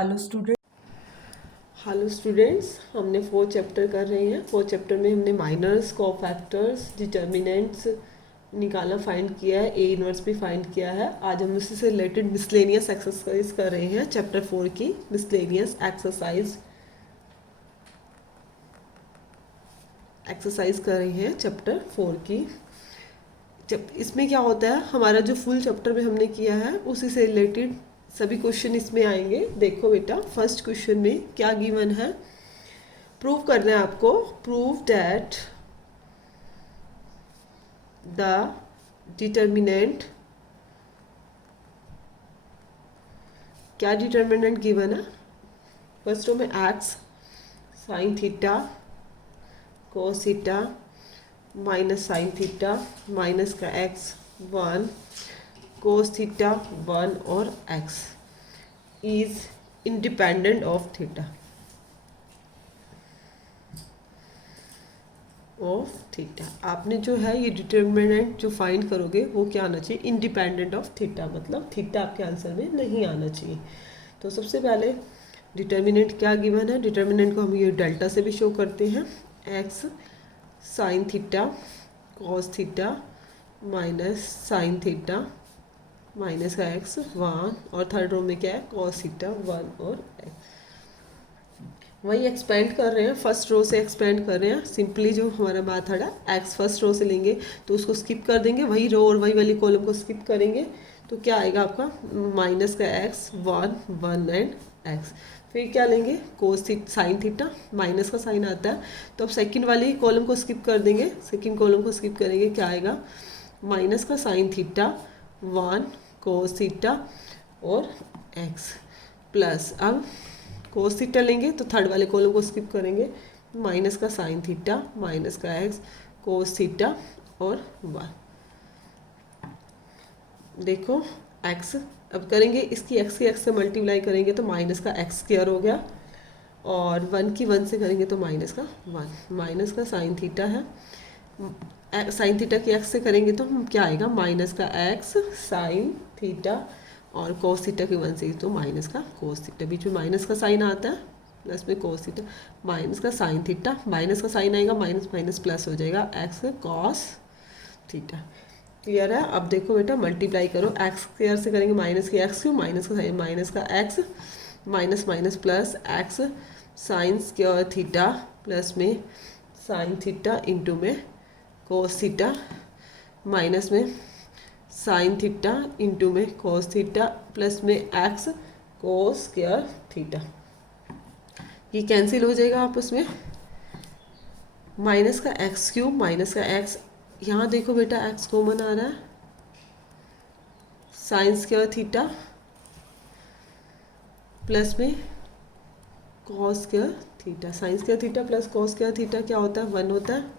Hello student. Hello students, हमने fourth chapter कर रहे हैं। फोर्थ चैप्टर में हमने माइनर्स, कोफैक्टर्स, डिटर्मिनेंट्स निकाला, फाइंड किया है, ए इनवर्स भी फाइंड किया है। आज हम उसी से रिलेटेड मिसलेनियस एक्सरसाइज कर रहे हैं। चैप्टर 4 की मिसलेनियस एक्सरसाइज कर रहे हैं चैप्टर 4 की। जब इसमें क्या होता है, हमारा जो फुल चैप्टर में हमने किया है उसी से रिलेटेड सभी क्वेश्चन इसमें आएंगे। देखो बेटा, फर्स्ट क्वेश्चन में क्या गिवन है, प्रूव करना है आपको। प्रूव दैट द डिटर्मिनेंट, क्या डिटर्मिनेंट गिवन है। फर्स्ट रो में x sine theta cos theta minus sine theta minus का एक्स 1 कोस थीटा 1 और x is independent of theta आपने जो है ये डिटर्मिनेंट जो फाइंड करोगे वो क्या आना चाहिए, इंडिपेंडेंट ऑफ थीटा, मतलब थीटा आपके आंसर में नहीं आना चाहिए। तो सबसे पहले डिटर्मिनेंट क्या गिवन है, डिटर्मिनेंट को हम ये डेल्टा से भी शो करते हैं। X sine theta cos theta minus sine theta minus का एक्स 1 और थर्ड रो में क्या है, कॉस थीटा 1 और एक्स। वही एक्सपेंड कर रहे हैं, फर्स्ट रो से एक्सपेंड कर रहे हैं। सिंपली जो हमारा मेथड है, एक्स फर्स्ट रो से लेंगे तो उसको स्किप कर देंगे, वही रो और वही वाली कॉलम को स्किप करेंगे तो क्या आएगा आपका, माइनस का एक्स 1 1 एंड एक्स। फिर क्या लेंगे, cos theta sine theta, minus का साइन आता है तो अब सेकंड वाली कॉलम को स्किप कर देंगे, सेकंड कॉलम को स्किप करेंगे, क्या आएगा, माइनस का साइन थीटा 1 कोस थीटा और एक्स प्लस, अब कोस थीटा लेंगे तो थर्ड वाले कॉलम को स्किप करेंगे, माइनस का साइन थीटा माइनस का एक्स कोस थीटा और 1। देखो एक्स अब करेंगे, इसकी एक्स की एक्स से मल्टीप्लाई करेंगे तो माइनस का एक्स स्क्वायर हो गया, और 1 की 1 से करेंगे तो माइनस का 1, माइनस का साइन थीटा है, साइन थीटा की एक्स से करेंगे तो क्या आएगा, माइनस का एक्स साइन थीटा, और कोस थीटा की 1 से तो माइनस का कोस थीटा, बीच में माइनस का साइन आता है प्लस में कोस थीटा, माइनस का साइन थीटा, माइनस का साइन आएगा, माइनस माइनस प्लस हो जाएगा, एक्स कॉस थीटा। क्लियर है। अब देखो बेटा, मल्टीप्लाई करो, एक्स स्क्वायर से करेंगे माइनस के एक्स क्यों, माइनस का साइन माइनस का x minus minus plus x sine square theta plus में साइन थीटा इंटू में कोस थीटा माइनस में साइन थीटा इंटू में कोस थीटा प्लस में एक्स कोस स्क्वायर थीटा। ये कैंसिल हो जाएगा आपस में, माइनस का एक्स क्यूब माइनस का एक्स, यहाँ देखो बेटा एक्स कॉमन आ रहा है, साइन स्क्वायर थीटा प्लस में cos square theta, sine square theta plus cos square theta क्या होता है, 1 होता है,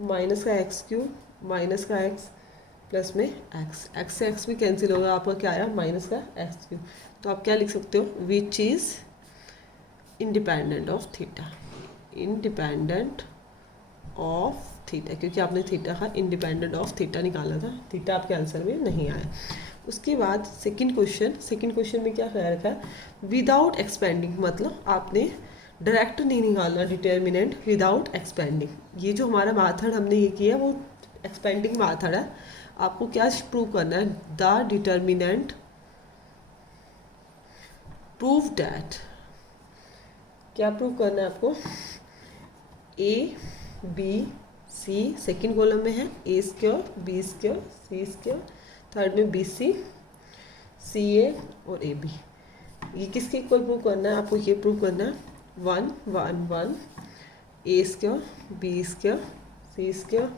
माइनस का एक्स क्यूब माइनस का एक्स प्लस में एक्स से एक्स भी कैंसिल होगा, आपका क्या आया, माइनस का एक्स क्यूब। तो आप क्या लिख सकते हो, which is independent of theta, independent of theta, क्योंकि आपने थीटा का इंडिपेंडेंट ऑफ थीटा निकाला था, थीटा आपके आंसर में नहीं आया। उसके बाद सेकंड क्वेश्चन में क्या कह रखा है, विदाउट एक्सपेंडिंग, मतलब आपने डायरेक्ट नहीं निकालना डिटर्मिनेंट विदाउट एक्सपेंडिंग। ये जो हमारा मेथड हमने ये किया वो एक्सपेंडिंग मेथड है। आपको क्या प्रूव करना है, द डिटर्मिनेंट प्रूव डैट, क्या प्रूव करना है आपको, A B C second column में है, A square B square C square, third में बी सी सी ए और ए बी। ये किसके इक्वल प्रूव करना है, आपको ये प्रूव करना है 1 1 1 ए स्क्वायर बी स्क्वायर सी स्क्वायर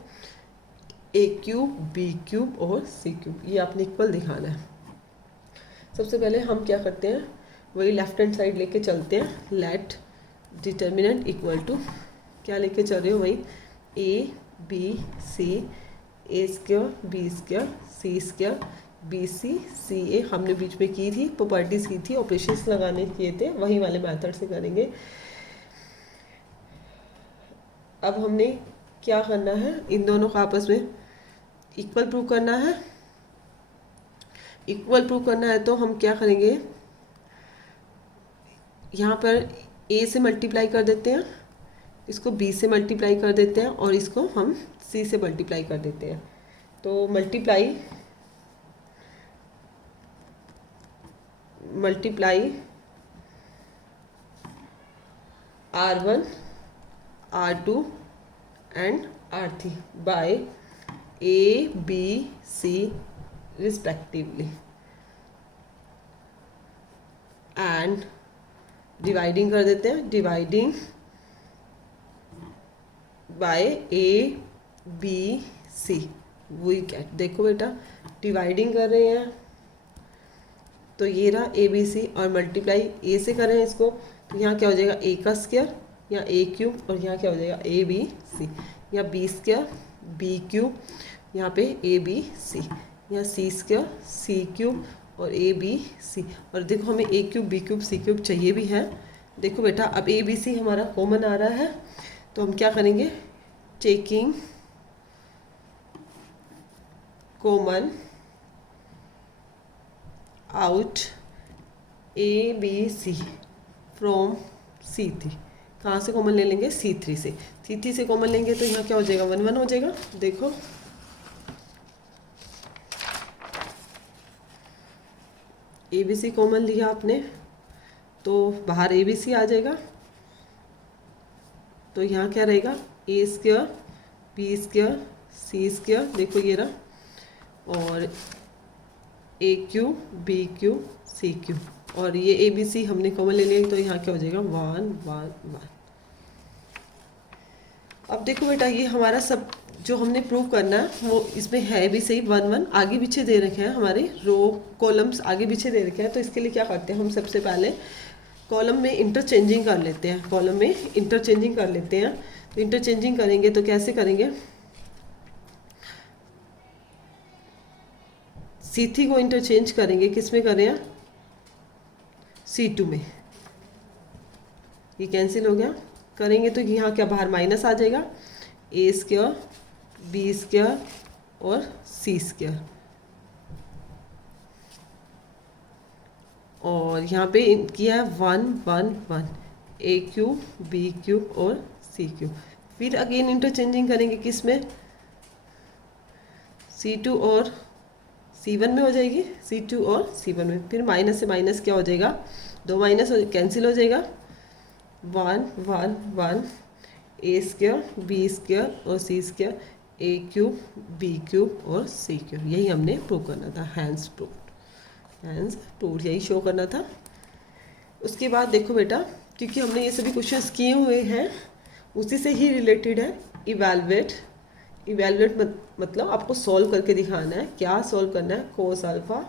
ए क्यूब बी क्यूब और सी क्यूब, ये आपने इक्वल दिखाना है। सबसे पहले हम क्या करते हैं, वही लेफ्ट हैंड साइड लेके चलते हैं, लेट डिटर्मिनेंट इक्वल टू, क्या लेके चल रहे हो, वही a B c a square B square C square b C C a, हमने बीच में की थी, प्रॉपर्टीज की थी, ऑपरेशंस लगाने किए थे, वही वाले मेथड से करेंगे। अब हमने क्या करना है, इन दोनों को आपस में इक्वल प्रूव करना है। इक्वल प्रूव करना है तो हम क्या करेंगे, यहाँ पर ए से मल्टीप्लाई कर देते हैं, इसको बी से मल्टीप्लाई कर देते हैं और इसको हम सी से मल्टीप्लाई कर देते हैं। तो multiply R1 R2 and R3 by A B C respectively and dividing कर देते हैं, dividing by A B C we get. देखो बेटा डिवाइडिंग कर रहे हैं तो ये रहा ए बी सी और मल्टीप्लाई ए से कर रहे हैं इसको, तो यहाँ क्या हो जाएगा ए का स्क्वायर या ए क्यूब और यहाँ क्या हो जाएगा ए बी सी, या बी स्क्वायर बी क्यूब, यहाँ पे ए बी सी, या सी स्क्वायर सी क्यूब और ए बी सी। और देखो हमें ए cube B cube C cube चाहिए भी है। देखो बेटा अब ए बी सी हमारा कॉमन आ रहा है तो हम क्या करेंगे, taking common out A B C from C3। कहाँ से कॉमन ले लेंगे, C3 से। C3 से कॉमन लेंगे तो यहाँ क्या हो जाएगा 1 1 हो जाएगा। देखो ए बी सी कॉमन लिया आपने तो बाहर ए बी सी आ जाएगा, तो यहाँ क्या रहेगा ए स्क्वायर बी स्क्वायर सी स्क्वायर, देखो ये रहा, और ए cube B cube C cube, और ये ए बी सी हमने कॉमन ले लिया तो यहाँ क्या हो जाएगा 1 1 1। अब देखो बेटा ये हमारा सब जो हमने प्रूव करना है वो इसमें है भी सही, 1 1 आगे पीछे दे रखे हैं, हमारे रो कॉलम्स आगे पीछे दे रखे हैं। तो इसके लिए क्या करते हैं हम, सबसे पहले कॉलम में इंटरचेंजिंग कर लेते हैं, कॉलम में इंटरचेंजिंग कर लेते हैं। तो इंटरचेंजिंग करेंगे तो कैसे करेंगे, C3 को इंटरचेंज करेंगे, किस में करें C2 में, ये कैंसिल हो गया, करेंगे तो यहाँ क्या बाहर माइनस आ जाएगा, ए स्क्वायर बी स्क्वायर और सी स्क्वायर, और यहाँ पे किया है 1 1 1 ए क्यूब बी क्यूब और सी क्यूब। फिर अगेन इंटरचेंजिंग करेंगे किस में, C2 और C1 में हो जाएगी, C2 और C1 में। फिर माइनस से माइनस क्या हो जाएगा, 2 माइनस कैंसिल हो जाएगा, 1 1 1 ए स्क्वायर बी स्क्वायर और सी स्क्वायर ए क्यूब बी क्यूब और सी क्यूब। यही हमने प्रूव करना था, हैंस प्रूव यही शो करना था। उसके बाद देखो बेटा क्योंकि हमने ये सभी क्वेश्चंस किए हुए हैं उसी से ही रिलेटेड है, इवेलुएट मतलब आपको सॉल्व करके दिखाना है। क्या सॉल्व करना है, कोस अल्फ़ा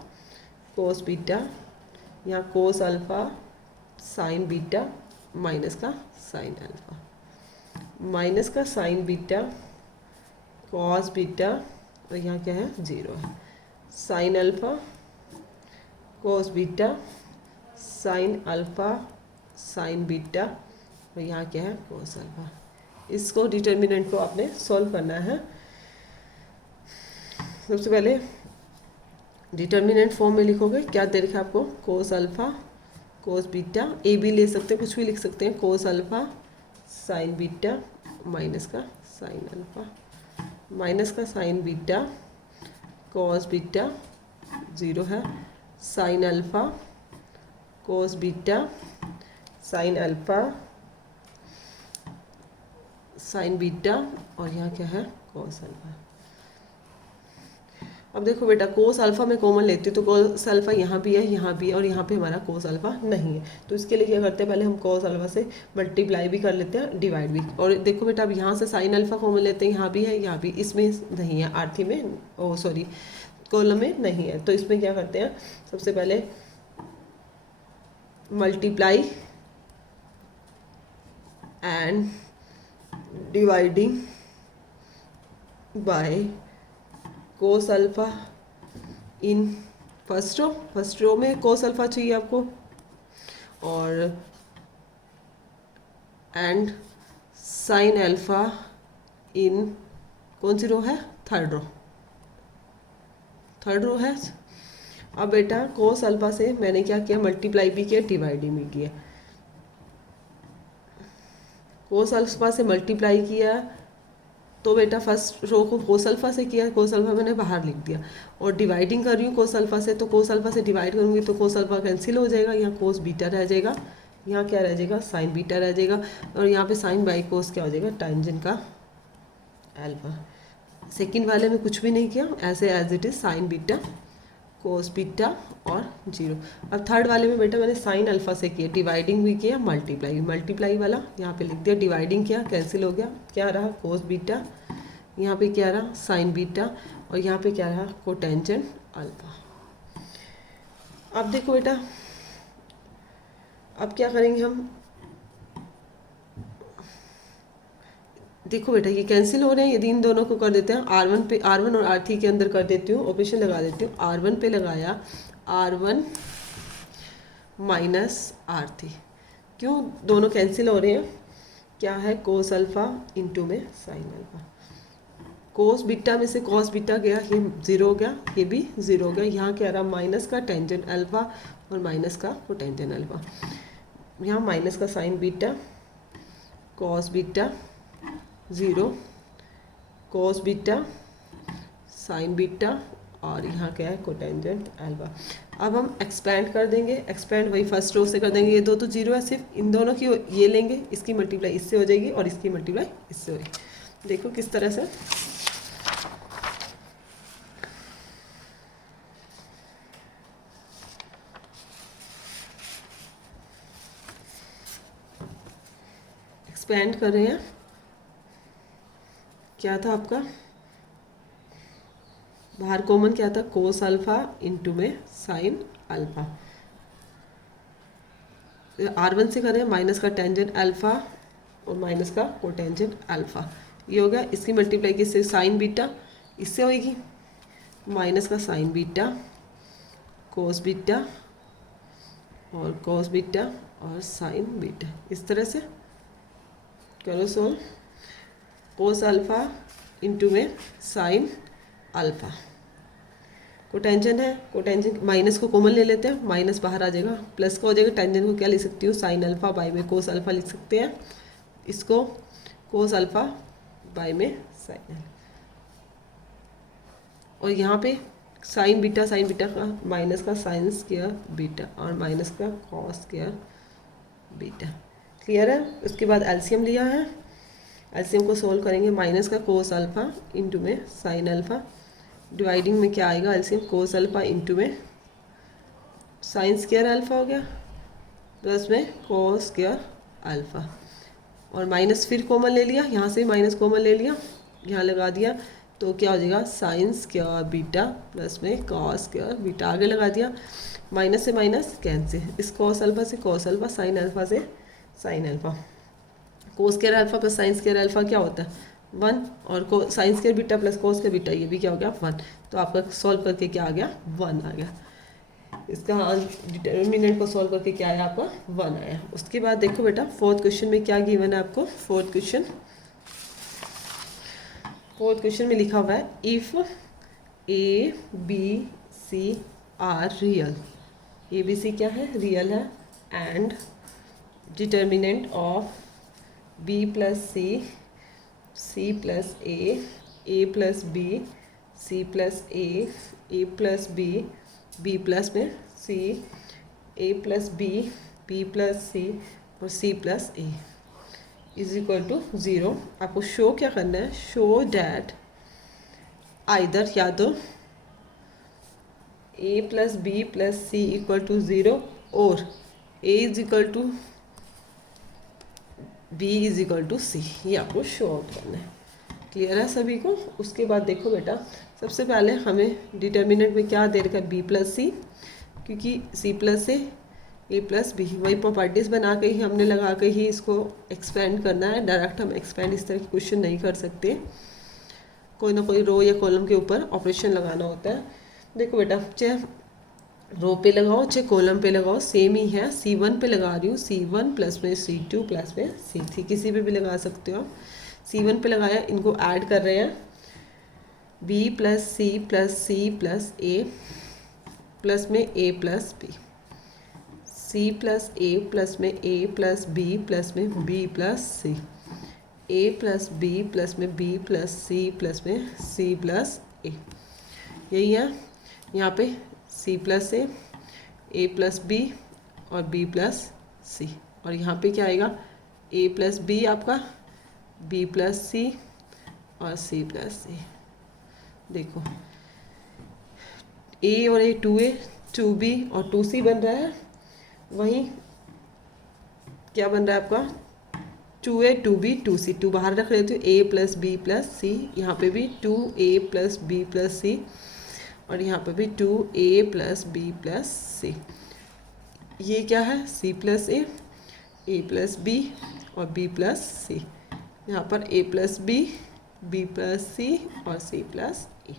कोस बीटा या कोस अल्फ़ा साइन बीटा माइनस का साइन अल्फ़ा, माइनस का साइन बीटा कॉस बीटा और यहाँ क्या है 0 है, sine alpha cos beta sine alpha sine beta और यहाँ क्या है कोस अल्फ़ा। इसको डिटर्मिनेंट को आपने सॉल्व करना है। सबसे पहले डिटर्मिनेंट फॉर्म में लिखोगे, क्या दे रखा है आपको, cos alpha cos beta, A B ले सकते हैं, कुछ भी लिख सकते हैं, cos alpha sine beta minus का साइन अल्फ़ा माइनस का साइन बीटा कॉस बीटा 0 है, sine alpha cos beta sine alpha sine beta और यहाँ क्या है कोस अल्फ़ा। अब देखो बेटा कोस अल्फ़ा में कॉमन लेती हूँ तो कोस अल्फ़ा यहाँ भी है यहाँ भी है और यहाँ पे हमारा कोस अल्फ़ा नहीं है, तो इसके लिए क्या करते हैं पहले हम कोस अल्फ़ा से मल्टीप्लाई भी कर लेते हैं डिवाइड भी। और देखो बेटा अब यहाँ से साइन अल्फ़ा कॉमन लेते हैं, यहाँ भी है यहाँ भी, इसमें नहीं है, आरती में ओ सॉरी कॉलम में नहीं है, तो इसमें क्या करते हैं सबसे पहले multiply and dividing by cos alpha in first row में कोस अल्फ़ा चाहिए आपको, और एंड साइन अल्फ़ा इन कौन सी रो है, थर्ड रो है। अब बेटा कोस अल्फ़ा से मैंने क्या किया मल्टीप्लाई भी किया डिवाइडिंग भी किया, कोस अल्फा से मल्टीप्लाई किया तो बेटा फर्स्ट रो को कोस अल्फा से किया, कोस अल्फा मैंने बाहर लिख दिया, और डिवाइडिंग कर रही हूँ कोस अल्फा से, तो कोस अल्फा से डिवाइड करूँगी तो कोस अल्फा कैंसिल हो जाएगा, यहाँ कोस बीटा रह जाएगा, यहाँ क्या रह जाएगा साइन बीटा रह जाएगा, और यहाँ पे साइन बाई कोस क्या हो जाएगा टेंजेंट का अल्फा। सेकंड वाले में कुछ भी नहीं किया, ऐसे as it is sine beta cos beta और 0। अब थर्ड वाले में बेटा मैंने साइन अल्फा से किया, डिवाइडिंग भी किया, मल्टीप्लाई वाला यहाँ पे लिख दिया, डिवाइडिंग किया कैंसिल हो गया, क्या रहा कोस बीटा, यहाँ पे क्या रहा साइन बीटा, और यहाँ पे क्या रहा कोटेंजेंट अल्फा। अब देखो बेटा, अब क्या करेंगे हम, देखो बेटा ये कैंसिल हो रहे हैं, यदि इन दोनों को कर देते हैं R1 पे, R1 और R3 के अंदर कर देती हूँ, ऑपरेशन लगा देती हूँ, R1 पे लगाया R1 माइनस R3, क्यों दोनों कैंसिल हो रहे हैं, क्या है कोस अल्फा इंटू में साइन अल्फा, कोस बीटा में से कॉस बीटा गया, ये 0 हो गया, ये भी 0 हो गया, यहाँ क्या रहा माइनस का टेंजेंट अल्फा और माइनस का कोटेंजेंट अल्फा, यहाँ माइनस का sine beta cos beta 0 cos beta sine beta, और यहाँ क्या है कोटेंजेंट अल्फा। अब हम एक्सपेंड कर देंगे, एक्सपेंड वही फर्स्ट रो से कर देंगे, ये दो तो 0 है, सिर्फ इन दोनों की ये लेंगे, इसकी मल्टीप्लाई इससे हो जाएगी और इसकी मल्टीप्लाई इससे होगी। देखो किस तरह से, एक्सपेंड कर रहे हैं, क्या था आपका बाहर कॉमन क्या था कोस अल्फा इंटू में साइन अल्फा, R1 से करें माइनस का टेंजेंट अल्फा और माइनस का कोटेंजेंट अल्फा, ये हो गया, इसकी मल्टीप्लाई किससे साइन बीटा इससे होगी, माइनस का साइन बीटा कोस बीटा और कोस बीटा और साइन बीटा, इस तरह से करो सोल्व, कोस अल्फा इंटू में साइन अल्फा, कोटेंजेंट है, कोटेंजेंट माइनस को कॉमन ले लेते हैं, माइनस बाहर आ जाएगा, प्लस का हो जाएगा, टेंजेंट को क्या लिख सकती हूँ साइन अल्फा बाई में कोस अल्फा लिख सकते हैं, इसको कोस अल्फा बाई में साइन अल्फा, और यहाँ पे साइन बीटा का माइनस का साइन स्क्वायर बीटा और माइनस का कॉस स्क्वायर बीटा, क्लियर है। उसके बाद एलसीएम लिया है, एलसीएम को सोल्व करेंगे, माइनस का कोस अल्फा इंटू में साइन अल्फा, डिवाइडिंग में क्या आएगा एलसीएम कोस अल्फा इंटू में साइन स्क्वायर अल्फा हो गया, प्लस में कोस स्क्वायर अल्फा, और माइनस फिर कॉमन ले लिया, यहाँ से माइनस कॉमन ले लिया, यहाँ लगा दिया, तो क्या हो जाएगा साइन स्क्वायर बीटा प्लस में कॉस स्क्वायर बीटा, आगे लगा दिया, माइनस से माइनस कैंसिल, इस कॉस अल्फा से कॉस अल्फा, साइन अल्फा से sine alpha, cos square alpha plus sine square alpha क्या होता है 1, और sine square beta plus cos square beta ये भी क्या हो गया 1, तो आपका सॉल्व करके क्या आ गया 1 आ गया, इसका डिटर्मिनेंट को सॉल्व करके क्या आया आपका 1 आया। उसके बाद देखो बेटा फोर्थ क्वेश्चन में क्या गिवन है आपको, फोर्थ क्वेश्चन में लिखा हुआ है if A B C are real, A B C क्या है रियल है, and determinant of B plus C plus A plus B, C plus A plus B plus में C, A plus B plus C और C plus A is equal to 0। आपको show क्या करना है, show that either या तो a plus B plus C equal to 0 और a is equal to b is equal to c, ये आपको शो आउट करना है। क्लियर है सभी को। उसके बाद देखो बेटा, सबसे पहले हमें डिटर्मिनेंट में क्या दे रखा है बी प्लस सी, क्योंकि सी प्लस से ए प्लस बी, वही प्रॉपर्टीज़ बना के ही हमने लगा के ही इसको एक्सपेंड करना है। डायरेक्ट हम एक्सपेंड इस तरह के क्वेश्चन नहीं कर सकते, कोई ना कोई रो या कॉलम के ऊपर ऑपरेशन लगाना होता है। देखो बेटा, चाहे रो पे लगाओ चाहे कॉलम पे लगाओ सेम ही है। C1 पे लगा रही हूँ, C1 प्लस में C2 प्लस में C3, किसी पे भी लगा सकते हो। C1 पे लगाया, इनको ऐड कर रहे हैं, B plus C plus C plus A plus में A plus B, C plus A plus में A प्लस B प्लस में B प्लस C, ए प्लस बी प्लस में बी प्लस में सी प्लस ए, यही है। यहाँ पे सी प्लस ए प्लस बी और बी प्लस सी, और यहाँ पे क्या आएगा ए प्लस बी आपका, बी प्लस सी और सी प्लस सी। देखो ए और ए 2a 2b और 2c बन रहा है, वहीं क्या बन रहा है आपका 2a 2b 2c, 2 बाहर रख लेते हो, a plus B plus c, यहाँ पे भी 2a plus B plus C और यहाँ पे भी 2a प्लस बी प्लस सी। ये क्या है c plus A plus B और b प्लस सी, यहाँ पर a plus B plus C और c प्लस ए।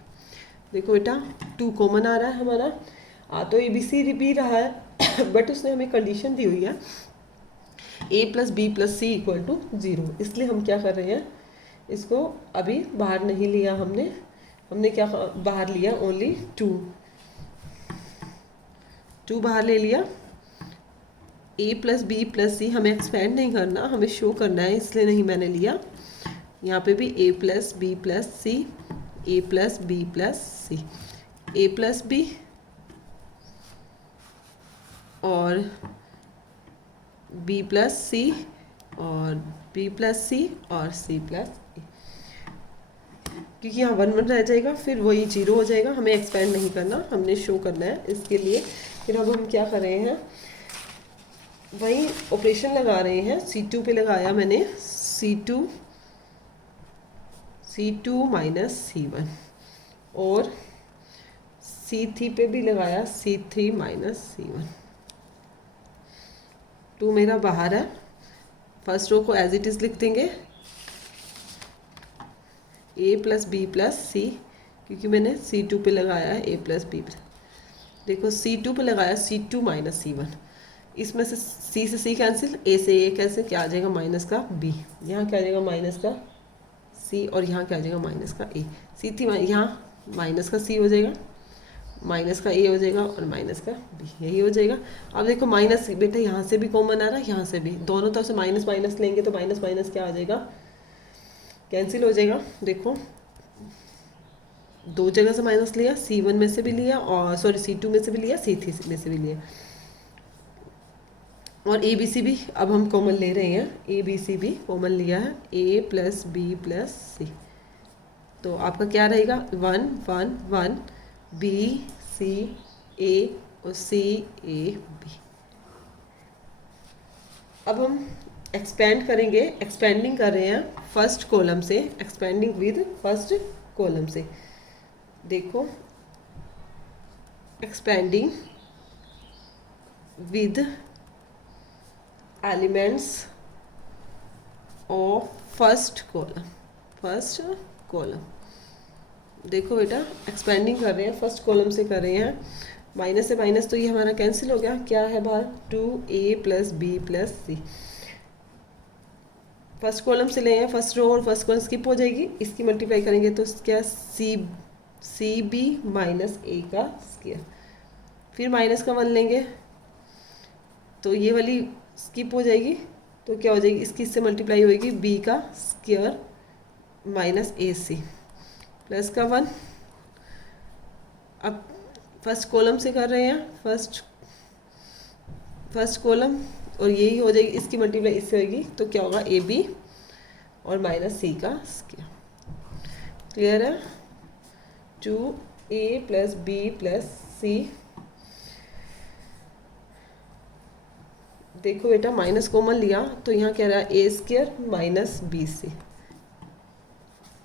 देखो बेटा 2 कॉमन आ रहा है हमारा, आ तो ABC भी रहा है बट उसने हमें कंडीशन दी हुई है a plus B plus C equal to 0, इसलिए हम क्या कर रहे हैं, इसको अभी बाहर नहीं लिया हमने क्या बाहर लिया, ओनली 2 बाहर ले लिया। a प्लस बी प्लस सी हमें एक्सपेंड नहीं करना, हमें शो करना है, इसलिए नहीं मैंने लिया। यहाँ पे भी a plus B plus C, a plus B plus C, a plus B और b प्लस सी और b प्लस सी और c प्लस ए, क्योंकि यहाँ 1 1 रह जाएगा, फिर वही 0 हो जाएगा, हमें एक्सपेंड नहीं करना, हमने शो करना है इसके लिए। फिर अब हम क्या कर रहे हैं, वही ऑपरेशन लगा रहे हैं, C2 पे लगाया मैंने C2 माइनस C1 और C3 पे भी लगाया C3 माइनस C1। 2 मेरा बाहर है, फर्स्ट रो को एज इट इज़ लिख देंगे, a प्लस बी प्लस सी, क्योंकि मैंने C2 पे लगाया है a प्लस बी। देखो C2 पे लगाया C2 माइनस C1, इसमें से C से C कैंसिल, A से A कैंसिल, क्या आ जाएगा माइनस का B, यहाँ क्या आ जाएगा माइनस का C और यहाँ क्या आ जाएगा माइनस का A। C थी यहाँ माइनस का C हो जाएगा, माइनस का A हो जाएगा और माइनस का B, यही हो जाएगा। अब देखो माइनस बेटा यहाँ से भी कॉमन आ रहा है, यहाँ से भी, दोनों तरफ से माइनस माइनस लेंगे तो माइनस माइनस क्या आ जाएगा, कैंसिल हो जाएगा। देखो 2 जगह से माइनस लिया, C1 में से भी लिया और सॉरी C2 में से भी लिया, C3 में से भी लिया, और ABC भी अब हम कॉमन ले रहे हैं, ABC भी कॉमन लिया है, A plus B plus c, तो आपका क्या रहेगा 1 1 1 B C A और C A B। अब हम एक्सपेंड करेंगे, एक्सपेंडिंग कर रहे हैं फर्स्ट कॉलम से, एक्सपेंडिंग विद फर्स्ट कॉलम से। देखो expanding with elements of first column. देखो बेटा एक्सपेंडिंग कर रहे हैं, फर्स्ट कॉलम से कर रहे हैं, माइनस से माइनस तो ये हमारा कैंसिल हो गया, क्या है बाहर 2a प्लस बी प्लस सी। फर्स्ट कॉलम से ले हैं, फर्स्ट रो और फर्स्ट कॉलम स्किप हो जाएगी, इसकी मल्टीप्लाई करेंगे तो क्या सी बी माइनस ए का स्क्वायर, फिर माइनस का 1 लेंगे तो ये वाली स्किप हो जाएगी, तो क्या हो जाएगी इसकी इससे मल्टीप्लाई होएगी b का स्क्वायर माइनस ए सी प्लस का 1। अब फर्स्ट कॉलम से कर रहे हैं, फर्स्ट कॉलम और यही हो जाएगी, इसकी मल्टीप्लाई इससे होगी तो क्या होगा ए बी और माइनस सी का स्क्वायर। क्लियर है, 2a प्लस बी प्लस सी। देखो बेटा माइनस कॉमन लिया तो यहाँ क्या रहा है A square minus B C,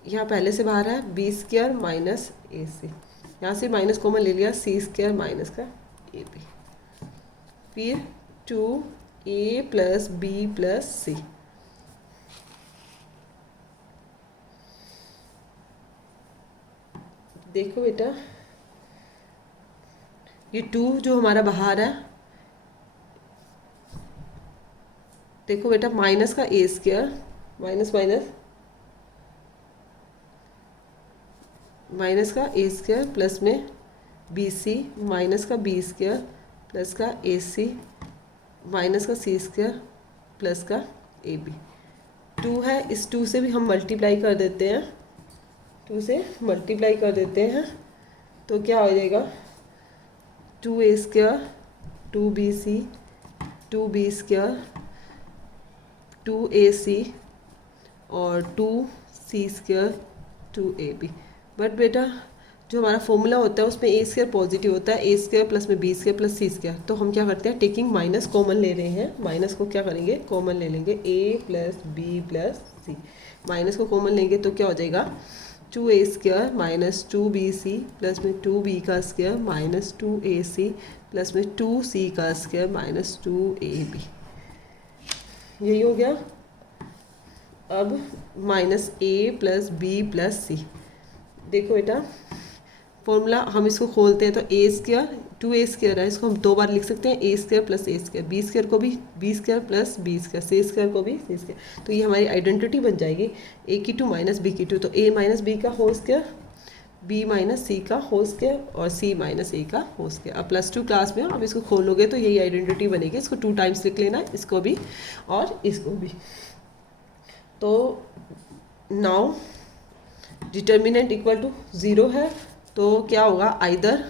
यहाँ पहले से बाहर है बी स्क्वायर माइनस ए सी, यहाँ से माइनस कॉमन ले लिया सी स्क्वायर माइनस का ए बी, फिर 2a प्लस बी प्लस सी। देखो बेटा ये 2 जो हमारा बाहर है, देखो बेटा माइनस का ए स्क्वायर माइनस माइनस का ए स्क्वायर प्लस में बी सी माइनस का बी स्क्वायर प्लस का ए सी माइनस का सी स्क्वायर प्लस का ए बी। टू है, इस टू से भी हम मल्टीप्लाई कर देते हैं, टू से मल्टीप्लाई कर देते हैं तो क्या हो जाएगा, 2a², 2bc, 2b², 2ac और 2c², 2ab। बट बेटा जो हमारा फॉर्मूला होता है उसमें a² पॉजिटिव होता है, a² प्लस में b² प्लस c², तो हम क्या करते हैं, टेकिंग माइनस कॉमन ले रहे हैं, माइनस को क्या करेंगे, कॉमन ले लेंगे, a plus b plus c, minus को कॉमन लेंगे तो क्या हो जाएगा, 2a² माइनस 2bc प्लस में 2b² माइनस 2ac प्लस में 2c² माइनस 2ab, यही हो गया। अब minus a plus b plus c, देखो बेटा फॉर्मूला हम इसको खोलते हैं तो a², 2a² है, इसको हम दो बार लिख सकते हैं, a² प्लस a², b² को भी b² प्लस b², c² को भी c², तो ये हमारी आइडेंटिटी बन जाएगी, a की 2 माइनस b की 2, तो a माइनस b का whole square, b minus c का होल स्क्वायर और c माइनस a का होल स्क्वायर। अब +2 क्लास में अब इसको खोलोगे तो यही आइडेंटिटी बनेगी, इसको 2 टाइम्स लिख लेना, इसको भी और इसको भी। तो नाउ डिटर्मिनेंट इक्वल टू 0 है, तो क्या होगा, either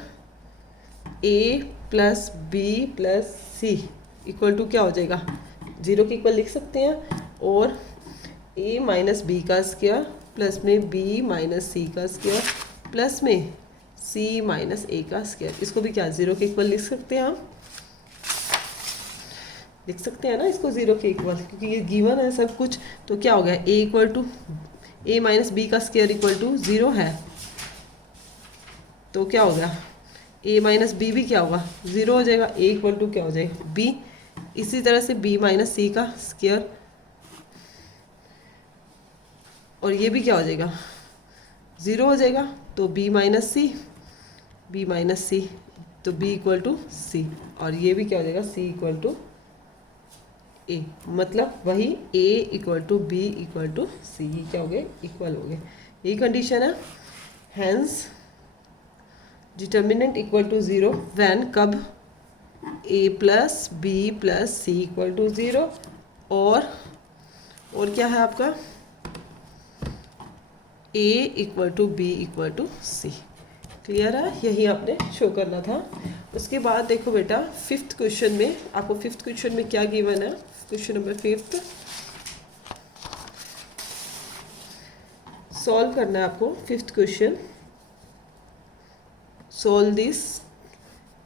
a plus B plus C equal to क्या हो जाएगा, 0 के इक्वल लिख सकते हैं, और a माइनस बी का स्क्वायर प्लस में b माइनस सी का स्क्वायर प्लस में c माइनस a का स्क्वायर, इसको भी क्या 0 के इक्वल लिख सकते हैं, हम लिख सकते हैं ना इसको 0 के इक्वल, क्योंकि ये गिवन है सब कुछ। तो क्या हो गया, a equal to a minus B का स्क्वायर इक्वल टू 0 है, तो क्या हो गया, a माइनस बी भी क्या होगा, 0 हो जाएगा, a इक्वल टू क्या हो जाएगा, b। इसी तरह से b माइनस सी का स्क्वायर, और ये भी क्या हो जाएगा, 0 हो जाएगा, तो b माइनस सी, b माइनस सी, तो b इक्वल टू सी, और ये भी क्या हो जाएगा, c इक्वल टू a, मतलब वही a equal to b equal to सी, क्या हो गए, इक्वल हो गए, यही कंडीशन है। Hence determinant equal to 0 when, कब, a plus B plus C equal to 0, और क्या है आपका, a equal to b equal to c. Clear है, यही आपने शो करना था। उसके बाद देखो बेटा 5th क्वेश्चन में, आपको 5th क्वेश्चन में क्या गिवन है, क्वेश्चन नंबर 5 सॉल्व करना है आपको। 5th क्वेश्चन, सॉल्व दिस,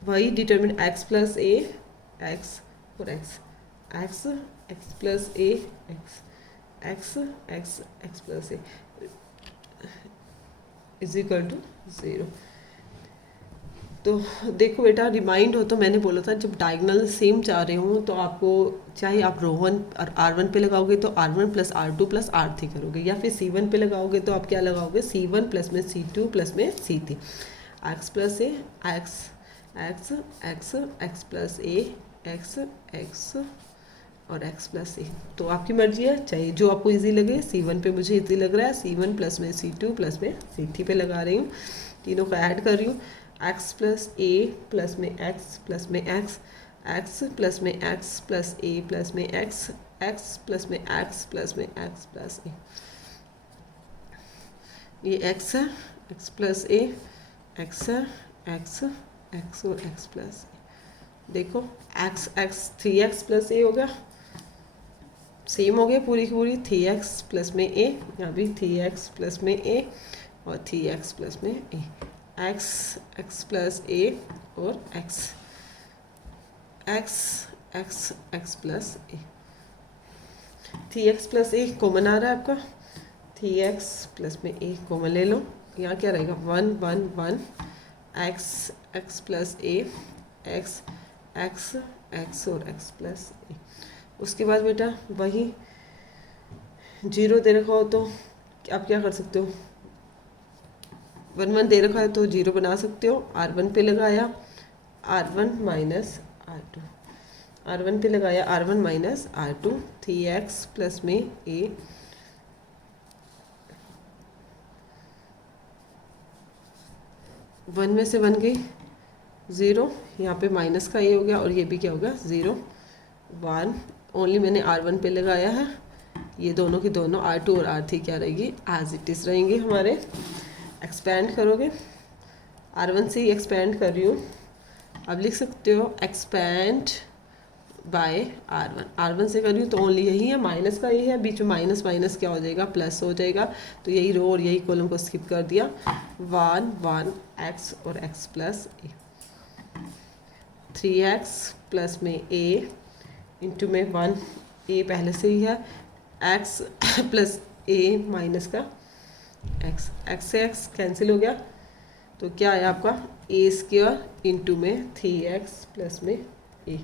वही determine x plus A X और x plus A X plus A is equal to 0। तो देखो बेटा रिमाइंड हो, तो मैंने बोला था जब डायगोनल सेम चाह रहे हो तो आपको चाहे आप रो 1 और r1 पे लगाओगे तो r1 plus r2 plus r3 करोगे, या फिर c1 पे लगाओगे तो आप क्या लगाओगे, c1 प्लस में c2 प्लस में c3, x plus A X plus A X और x प्लस ए। तो आपकी मर्जी है, चाहे जो आपको इजी लगे। c1 पे मुझे इजी लग रहा है, c1 प्लस में c2 प्लस में c3 पे लगा रही हूँ, तीनों को ऐड कर रही हूँ। x प्लस ए प्लस में x प्लस में x प्लस में x प्लस ए प्लस में x प्लस में x प्लस में x प्लस ए, ये x है, x प्लस ए x है, x और x प्लस ए। देखो x 3x प्लस ए हो गया, सेम हो गया पूरी की पूरी, 3x प्लस में ए, यहाँ भी 3x प्लस में ए और 3x प्लस में ए, x प्लस ए और x प्लस ए। 3x प्लस ए कॉमन आ रहा है आपका, 3x प्लस में ए कॉमन ले लो, यहाँ क्या रहेगा 1 1 1, x प्लस ए x और x प्लस ए। उसके बाद बेटा वही 0 दे रखा हो तो आप क्या कर सकते हो, 1 1 दे रखा है तो 0 बना सकते हो। r1 पे लगाया r1 माइनस r2, r1 पे लगाया r1 minus r2, 3x plus में a, वन में से 1 गई 0, यहाँ पे माइनस का a हो गया और ये भी क्या हो गया 0 1, ओनली मैंने r1 पे लगाया है, ये दोनों की दोनों R2 और R3 क्या रहेगी, एज इट इज़ रहेंगे हमारे। एक्सपेंड करोगे, R1 से ही एक्सपेंड कर रही हूँ, अब लिख सकते हो एक्सपेंड बाय R1 से कर रही हूँ तो ओनली यही है, माइनस का ये है, बीच में माइनस माइनस क्या हो जाएगा, प्लस हो जाएगा, तो यही रो और यही कॉलम को स्किप कर दिया। 1 x और x प्लस ए, 3x प्लस में a इंटू में 1 a पहले से ही है, x प्लस a माइनस का x से x कैंसिल हो गया, तो क्या आया आपका a स्क्वायर इंटू में 3x प्लस में a,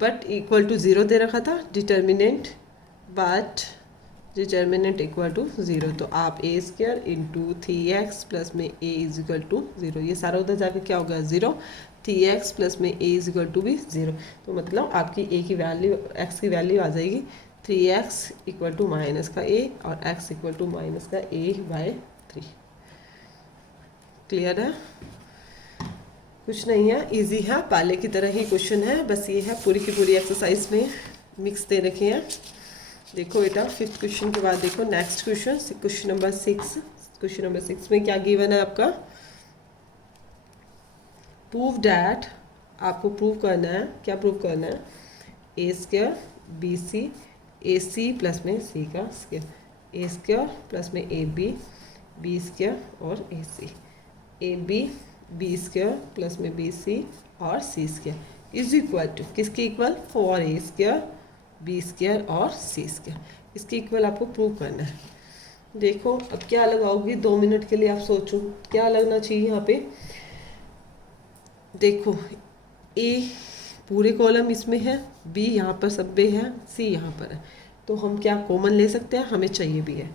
बट इक्वल टू 0 दे रखा था determinant, but determinant equal to 0, तो आप a square into 3x plus में a इज इक्वल टू 0, ये सारा उधर जाकर क्या हो गया 0, 3x प्लस में a इज इक्वल टू भी 0, तो मतलब आपकी a की वैल्यू, x की वैल्यू आ जाएगी 3x इक्वल टू माइनस का a और x इक्वल टू माइनस का a/3। क्लियर है, कुछ नहीं है, इजी है, पहले की तरह ही क्वेश्चन है, बस ये है पूरी की पूरी एक्सरसाइज में मिक्स दे रखे हैं। देखो बेटा 5th क्वेश्चन के बाद देखो next question, question number 6। Question number 6 में क्या गिवन है आपका, प्रूव डैट, आपको प्रूव करना है, क्या प्रूव करना है, A square b c A C plus में सी का स्क्वायर, ए स्क्वायर प्लस में ए बी स्क्वायर और A C, A B square plus में बी सी और C square is equal to किसके equal, four A square B square और C square, इसके equal आपको प्रूव करना है। देखो अब क्या लगाओगी, 2 मिनट के लिए आप सोचो क्या लगना चाहिए यहाँ पे। देखो ए पूरे कॉलम इसमें है, बी यहाँ पर सब पे है, सी यहाँ पर है, तो हम क्या कॉमन ले सकते हैं, हमें चाहिए भी है,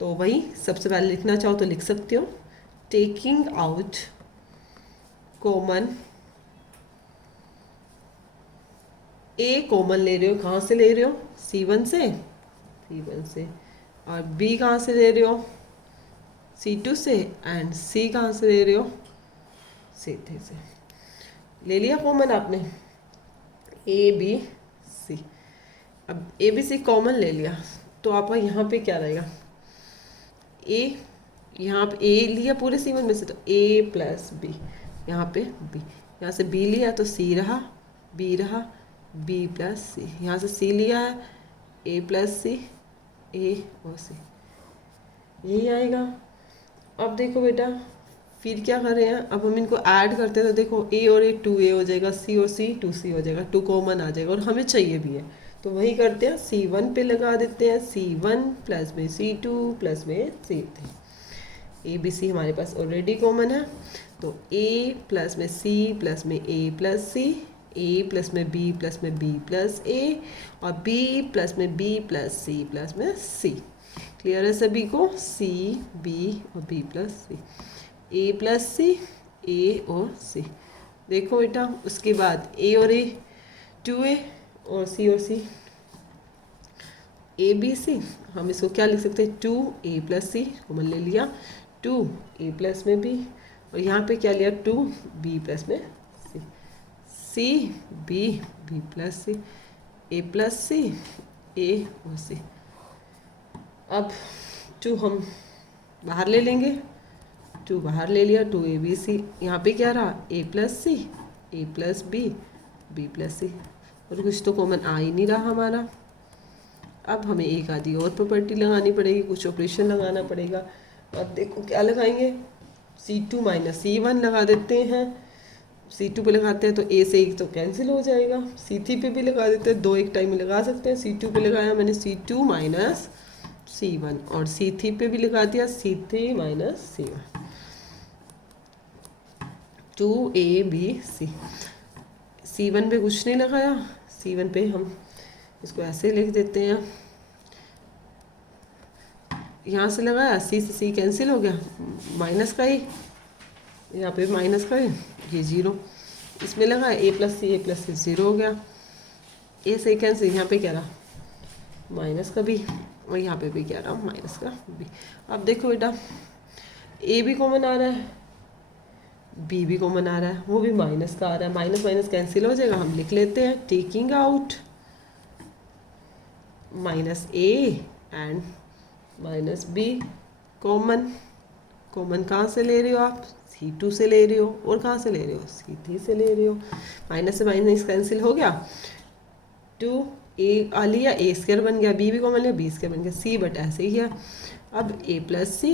तो वही सबसे पहले लिखना चाहो तो लिख सकते हो, टेकिंग आउट कॉमन, ए कॉमन ले रहे हो, कहाँ से ले रहे हो, C1 से, और B कहाँ से ले रहे हो, C2 से, एंड C कहाँ से ले रहे हो, C3 से। ले लिया कॉमन आपने, A B C, अब A B C कॉमन ले लिया, तो आपका यहाँ पे क्या रहेगा, A, यहाँ पे A लिया पूरे C1 में से, तो A प्लस B, यहाँ पे B, यहाँ से B लिया तो C रहा, B रहा, B प्लस सी, यहाँ से C लिया है, A प्लस सी, A और C, यही आएगा। अब देखो बेटा फिर क्या कर रहे हैं, अब हम इनको ऐड करते हैं, तो देखो A और A 2A हो जाएगा, C और C 2C हो जाएगा, 2 कॉमन आ जाएगा और हमें चाहिए भी है, तो वही करते हैं, C1 पे लगा देते हैं, C1 प्लस में C2 प्लस में C3, A B C हमारे पास ऑलरेडी कॉमन है, तो A प्लस में C प्लस में A plus C, A plus में B प्लस में B प्लस A, और B प्लस में B प्लस C प्लस में C। क्लियर है सभी को, C B और B plus C, A plus C, A और C। देखो बेटा उसके बाद A और A 2A और C और C A B C, हम इसको क्या लिख सकते हैं, 2A प्लस C कॉमन ले लिया, 2A प्लस में B, और यहाँ पे क्या लिया 2B प्लस में C, C B B plus C, A plus C A और C। अब 2 हम बाहर ले लेंगे, 2 बाहर ले लिया, 2A B C, यहाँ पे क्या रहा A plus C A plus B B plus C, और कुछ तो कॉमन आ ही नहीं रहा हमारा। अब हमें एक आधी और प्रॉपर्टी लगानी पड़ेगी, कुछ ऑपरेशन लगाना पड़ेगा। अब देखो क्या लगाएंगे, C2 माइनस C1 लगा देते हैं, C2 पे लगाते हैं तो A से 1 तो कैंसिल हो जाएगा, C3 पे भी लगा देते हैं, 2 एक टाइम में लगा सकते हैं, C2 पे लगाया मैंने C2 माइनस C1, और C3 पे भी लगा दिया C3 minus C1, 2A B C। C1 पे कुछ नहीं लगाया, C1 पे हम इसको ऐसे लिख देते हैं, यहाँ से लगाया C से C कैंसिल हो गया, माइनस का ही, यहाँ पे माइनस का ही, ये 0, इसमें लगाया A प्लस C 0 हो गया, A से कैंसिल, यहाँ पे क्या रहा माइनस का भी, और यहाँ पे भी क्या रहा माइनस का भी। अब देखो बेटा A भी कॉमन आ रहा है, B भी कॉमन आ रहा है, वो भी माइनस का आ रहा है, माइनस माइनस कैंसिल हो जाएगा, हम लिख लेते हैं taking out minus A and minus B. Common common कहाँ से ले रहे हो आप? C2 से ले रहे हो। और कहाँ से ले रहे हो? C3 से ले रहे हो। माइनस से माइनस कैंसिल हो गया। 2a आ लिया, ए स्क्वायर बन गया, बी भी कॉमन लिया, बी स्क्वायर बन गया, सी बट ऐसे ही है। अब a plus C,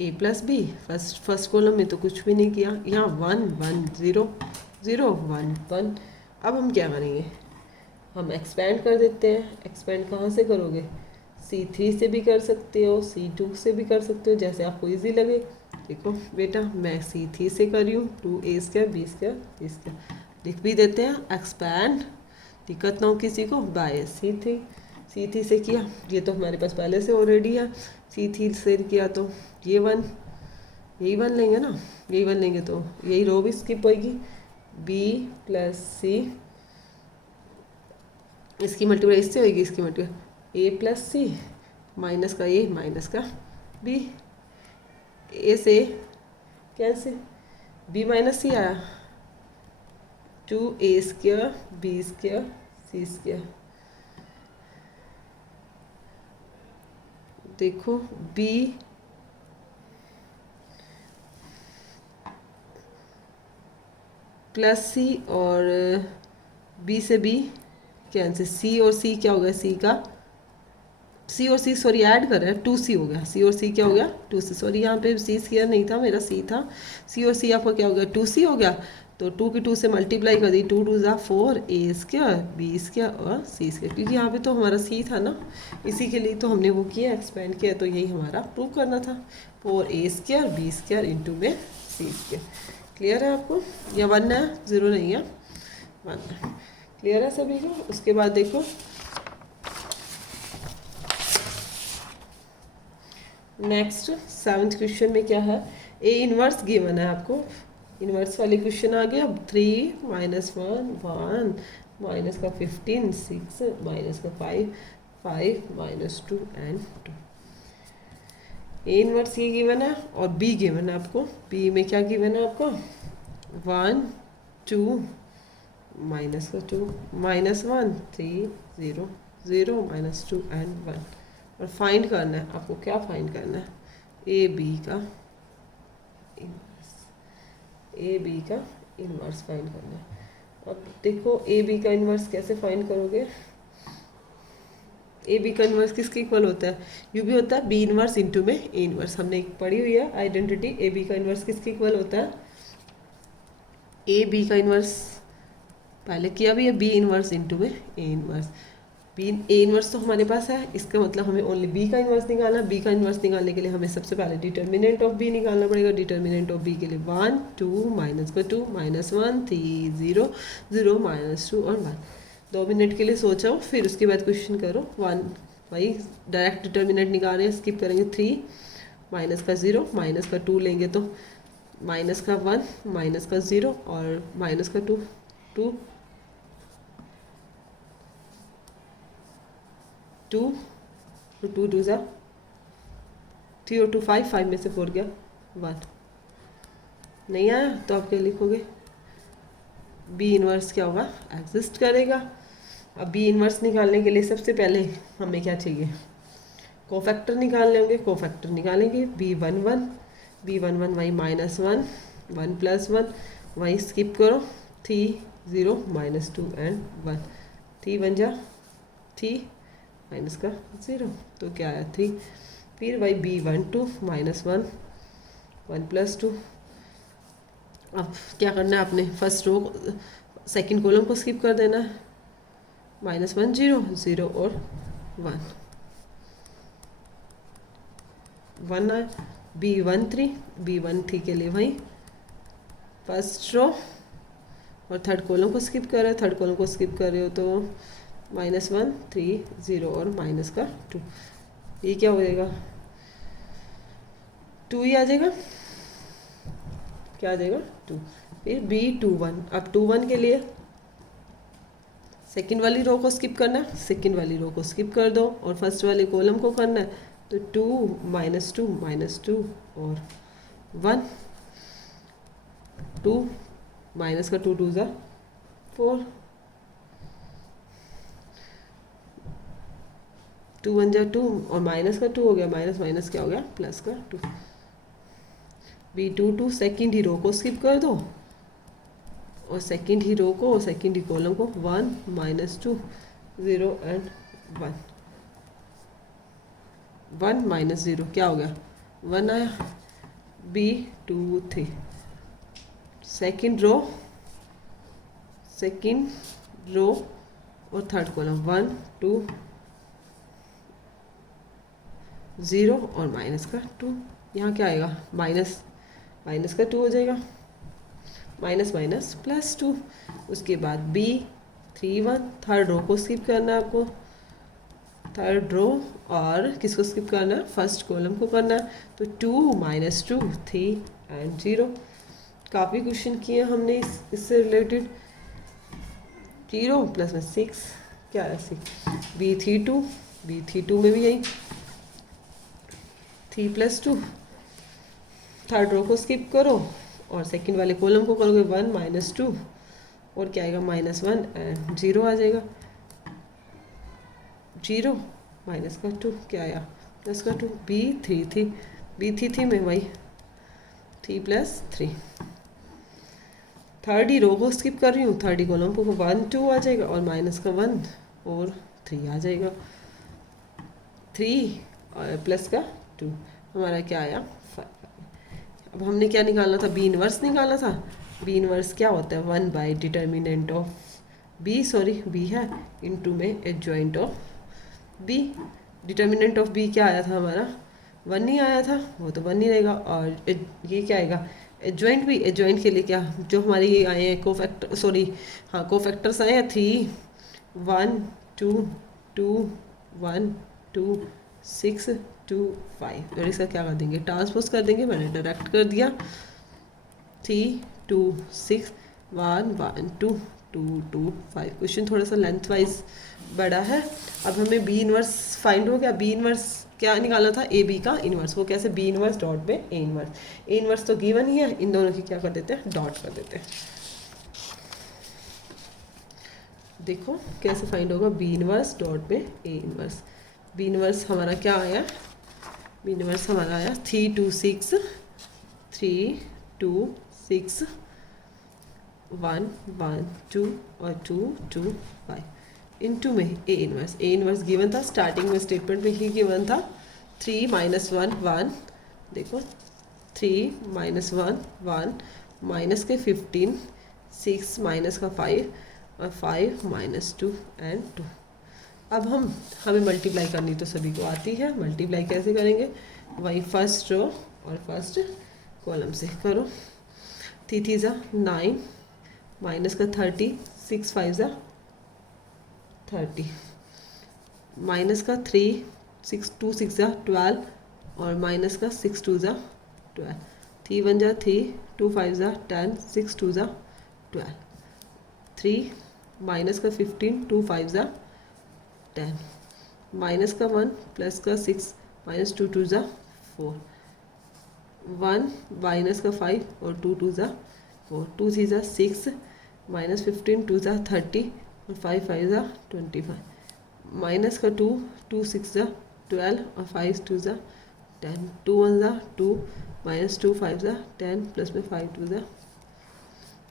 A plus B, first column में तो कुछ भी नहीं किया, यहाँ 1 1 0 0 1 1। अब हम क्या करेंगे? हम एक्सपेंड कर देते हैं। एक्सपेंड कहाँ से करोगे? C3 से भी कर सकते हो, C2 से भी कर सकते हो, जैसे आपको इजी लगे। देखो बेटा, मैं C3 से कर रही हूँ, 2a square B square B square लिख भी देते हैं। एक्सपैंड, दिक्कत ना हो किसी को, बाय C3 से किया, ये तो हमारे पास पहले से ऑलरेडी है। C3 से किया तो ये 1, यही 1 लेंगे ना, यही 1 लेंगे तो यही रो भी स्किप होगी। b प्लस सी, इसकी मल्टीप्लाई इससे होगी, इसकी मल्टीप्लाई ए प्लस सी, माइनस का ए माइनस का बी, ए से कैसे बी माइनस सी आया, 2a स्क्वायर बी स्क्वायर सी स्क्वायर। देखो b प्लस सी और b से b कैंसिल, सी और सी क्या हो गया? सी का सी और सी सॉरी ऐड कर रहे हैं, 2c हो गया। सी और सी क्या हो गया? 2c। सॉरी यहाँ पे सी स्क्वायर नहीं था, मेरा सी था। सी और सी आपका क्या हो गया? 2c हो गया। तो 2 की 2 से मल्टीप्लाई कर दी, 2 2 ज़ा 4, ए स्क्वायर बी स्क्वायर और सी स्क्वायर, क्योंकि यहाँ पे तो हमारा सी था ना, इसी के लिए तो हमने वो किया, एक्सपेंड किया। तो यही हमारा प्रूव करना था, 4a square B square into में सी स्क्वायर। क्लियर है आपको? या 1 है, 0 नहीं है, 1 है। क्लियर है सभी को? उसके बाद देखो नेक्स्ट 7th क्वेश्चन में क्या है? ए इनवर्स गिवन है आपको, इनवर्स वाले क्वेश्चन आ गया। अब 3 माइनस 1 1 माइनस का 15 6 माइनस का 5 5 माइनस 2 एंड 2। ए इनवर्स ये गिवन है और बी गिवन है आपको। बी में क्या गिवन है आपको? 1 2 माइनस का 2 माइनस 1 3 0 0 माइनस 2 एंड 1। और फाइंड करना है आपको, क्या फाइंड करना है? ए बी का इनवर्स, ए बी का इनवर्स फाइंड करना है। अब देखो ए बी का इनवर्स कैसे फाइंड करोगे? ए बी का इनवर्स किसके इक्वल होता है? यू भी होता है बी इनवर्स इंटू में ए इनवर्स, हमने एक पढ़ी हुई है आइडेंटिटी। ए बी का इनवर्स किसके इक्वल होता है? ए बी का इनवर्स पहले किया भी है, बी इनवर्स इंटू में A inverse. B A inverse तो हमारे पास है, इसका मतलब हमें ओनली बी का इनवर्स निकालना। बी का इनवर्स निकालने के लिए हमें सबसे पहले डिटर्मिनेंट ऑफ बी निकालना पड़ेगा। डिटर्मिनेंट ऑफ बी के लिए 1 2 माइनस का 2 माइनस 1 3 0 0 माइनस 2 और 1। 2 मिनट के लिए सोचो, फिर उसके बाद क्वेश्चन करो। 1 वही डायरेक्ट डिटर्मिनेंट निकाल रहे हैं, स्किप करेंगे। 3 माइनस का 0 माइनस का 2 लेंगे तो माइनस का 1 माइनस का 0 और माइनस का 2 2 2 2 2 ज़ा 3 और 2 5 5 में से 4 गया 1। नहीं आया तो आप क्या लिखोगे? बी इनवर्स क्या होगा? एग्जिस्ट करेगा। अब बी इनवर्स निकालने के लिए सबसे पहले हमें क्या चाहिए? कोफैक्टर निकालने होंगे। कोफैक्टर निकालेंगे b11 b11 Y minus 1 1 plus 1 Y skip करो 3 0 माइनस 2 एंड 1 3 बन जा 3 माइनस का 0 तो क्या आया 3। फिर वाई b12 माइनस 1 1 प्लस 2। अब क्या करना है आपने? फर्स्ट रो सेकंड कॉलम को स्किप कर देना है। -1 0 0 और 1 1 है। b13 के लिए वही फर्स्ट रो और थर्ड कॉलम को स्किप कर रहे हो। थर्ड कॉलम को स्किप कर रहे हो तो -1 3 0 और माइनस का 2। ये क्या हो जाएगा? 2 ही आ जाएगा। क्या आ जाएगा? 2। फिर b21। अब 21 के लिए सेकंड वाली रो को स्किप करना है। सेकंड वाली रो को स्किप कर दो और फर्स्ट वाले कॉलम को करना है। तो 2 -2 और 1 2 माइनस का 2 2 ज़ा 4 2 1 जा 2 और माइनस का 2 हो गया, माइनस माइनस क्या हो गया, प्लस का 2। B22 सेकेंड ही रो को स्किप कर दो और सेकेंड ही रो को, सेकेंड ही कॉलम को 1 -2 0 एंड 1 1 -0 क्या हो गया, 1 आया। B23 सेकेंड रो और थर्ड कॉलम 1 2 0 और माइनस का 2, यहाँ क्या आएगा, माइनस का 2 हो जाएगा, माइनस माइनस प्लस 2। उसके बाद B31 थर्ड रो को स्किप करना है आपको, थर्ड रो और किसको स्किप करना है, फर्स्ट कॉलम को करना है। तो 2 -2 3 एंड 0। काफ़ी क्वेश्चन किए हमने इससे रिलेटेड। 0 प्लस में 6 क्या है 6। B32 में भी यही 3 + 2 थर्ड रो को स्किप करो और सेकंड वाले कॉलम को करोगे 1 -2 और क्या आएगा, -1 एंड 0 आ जाएगा। 0 माइनस का 2 क्या आया, प्लस का 2। B33 में वही 3 + 3 थर्ड ही रो को स्किप कर रही हूँ, थर्ड ही कॉलम को 1 2 आ जाएगा और माइनस का 1 और 3 आ जाएगा। 3 और प्लस का 2 हमारा क्या आया 5। अब हमने क्या निकालना था, B इनवर्स निकालना था। B इनवर्स क्या होता है, 1 बाई डिटर्मिनेंट ऑफ B है इनटू में adjoint of B। Determinant of B क्या आया था हमारा, 1 ही आया था, वो तो 1 ही रहेगा। और ये क्या आएगा, एडजॉइंट भी। एडजॉइंट के लिए क्या, जो हमारे ये आए हैं कोफैक्टर्स आए हैं 3 1 2 2 1 2 6 2 5 और इसका क्या कर देंगे, ट्रांसपोज कर देंगे। मैंने डायरेक्ट कर दिया 3 2 6 1 1 2 2 2 5। क्वेश्चन थोड़ा सा लेंथ वाइज बड़ा है। अब हमें B इनवर्स फाइंड हो गया। B इनवर्स क्या निकालना था, AB का इनवर्स। वो कैसे, B इनवर्स डॉट में A इनवर्स। A इनवर्स तो गिवन ही है, इन दोनों की क्या कर देते हैं, डॉट कर देते हैं। देखो कैसे फाइंड होगा, B इनवर्स डॉट में A इनवर्स। B इनवर्स हमारा क्या आया, B इनवर्स हमारा आया 3 2 6 3 2 6 1 1 2 और 2 2 5 इनटू में A inverse. A inverse given था, स्टार्टिंग में स्टेटमेंट में ही गिवन था। 3 -1 1 देखो 3 -1 1 माइनस के 15 6 माइनस का 5 और 5 -2 एंड 2। अब हमें मल्टीप्लाई करनी तो सभी को आती है। मल्टीप्लाई कैसे करेंगे, वही फर्स्ट रो और फर्स्ट कॉलम से करो। 3 3 ज़ा 9 माइनस का 30 6 5 ज़ा 30 माइनस का 3 6 2 6 ज़ा 12 और माइनस का 6 2 ज़ा 12 3 1 ज़ा 3 2 5 ज़ा 10 6 2 ज़ा 12 3 माइनस का 15 2 5 ज़ा 10 माइनस का 1 प्लस का 6 माइनस 2 2 ज़ा 4 1 माइनस का 5 और 2 2 ज़ा 4 2 3 ज़ा 6 माइनस 15 2 ज़ा 30 और 5 5 ज़ा 25 माइनस का 2 2 6 ज़ा 12 और 5 2 ज़ा 10 2 1 ज़ा 2 माइनस 2 5 ज़ा 10 प्लस में 5 2 ज़ा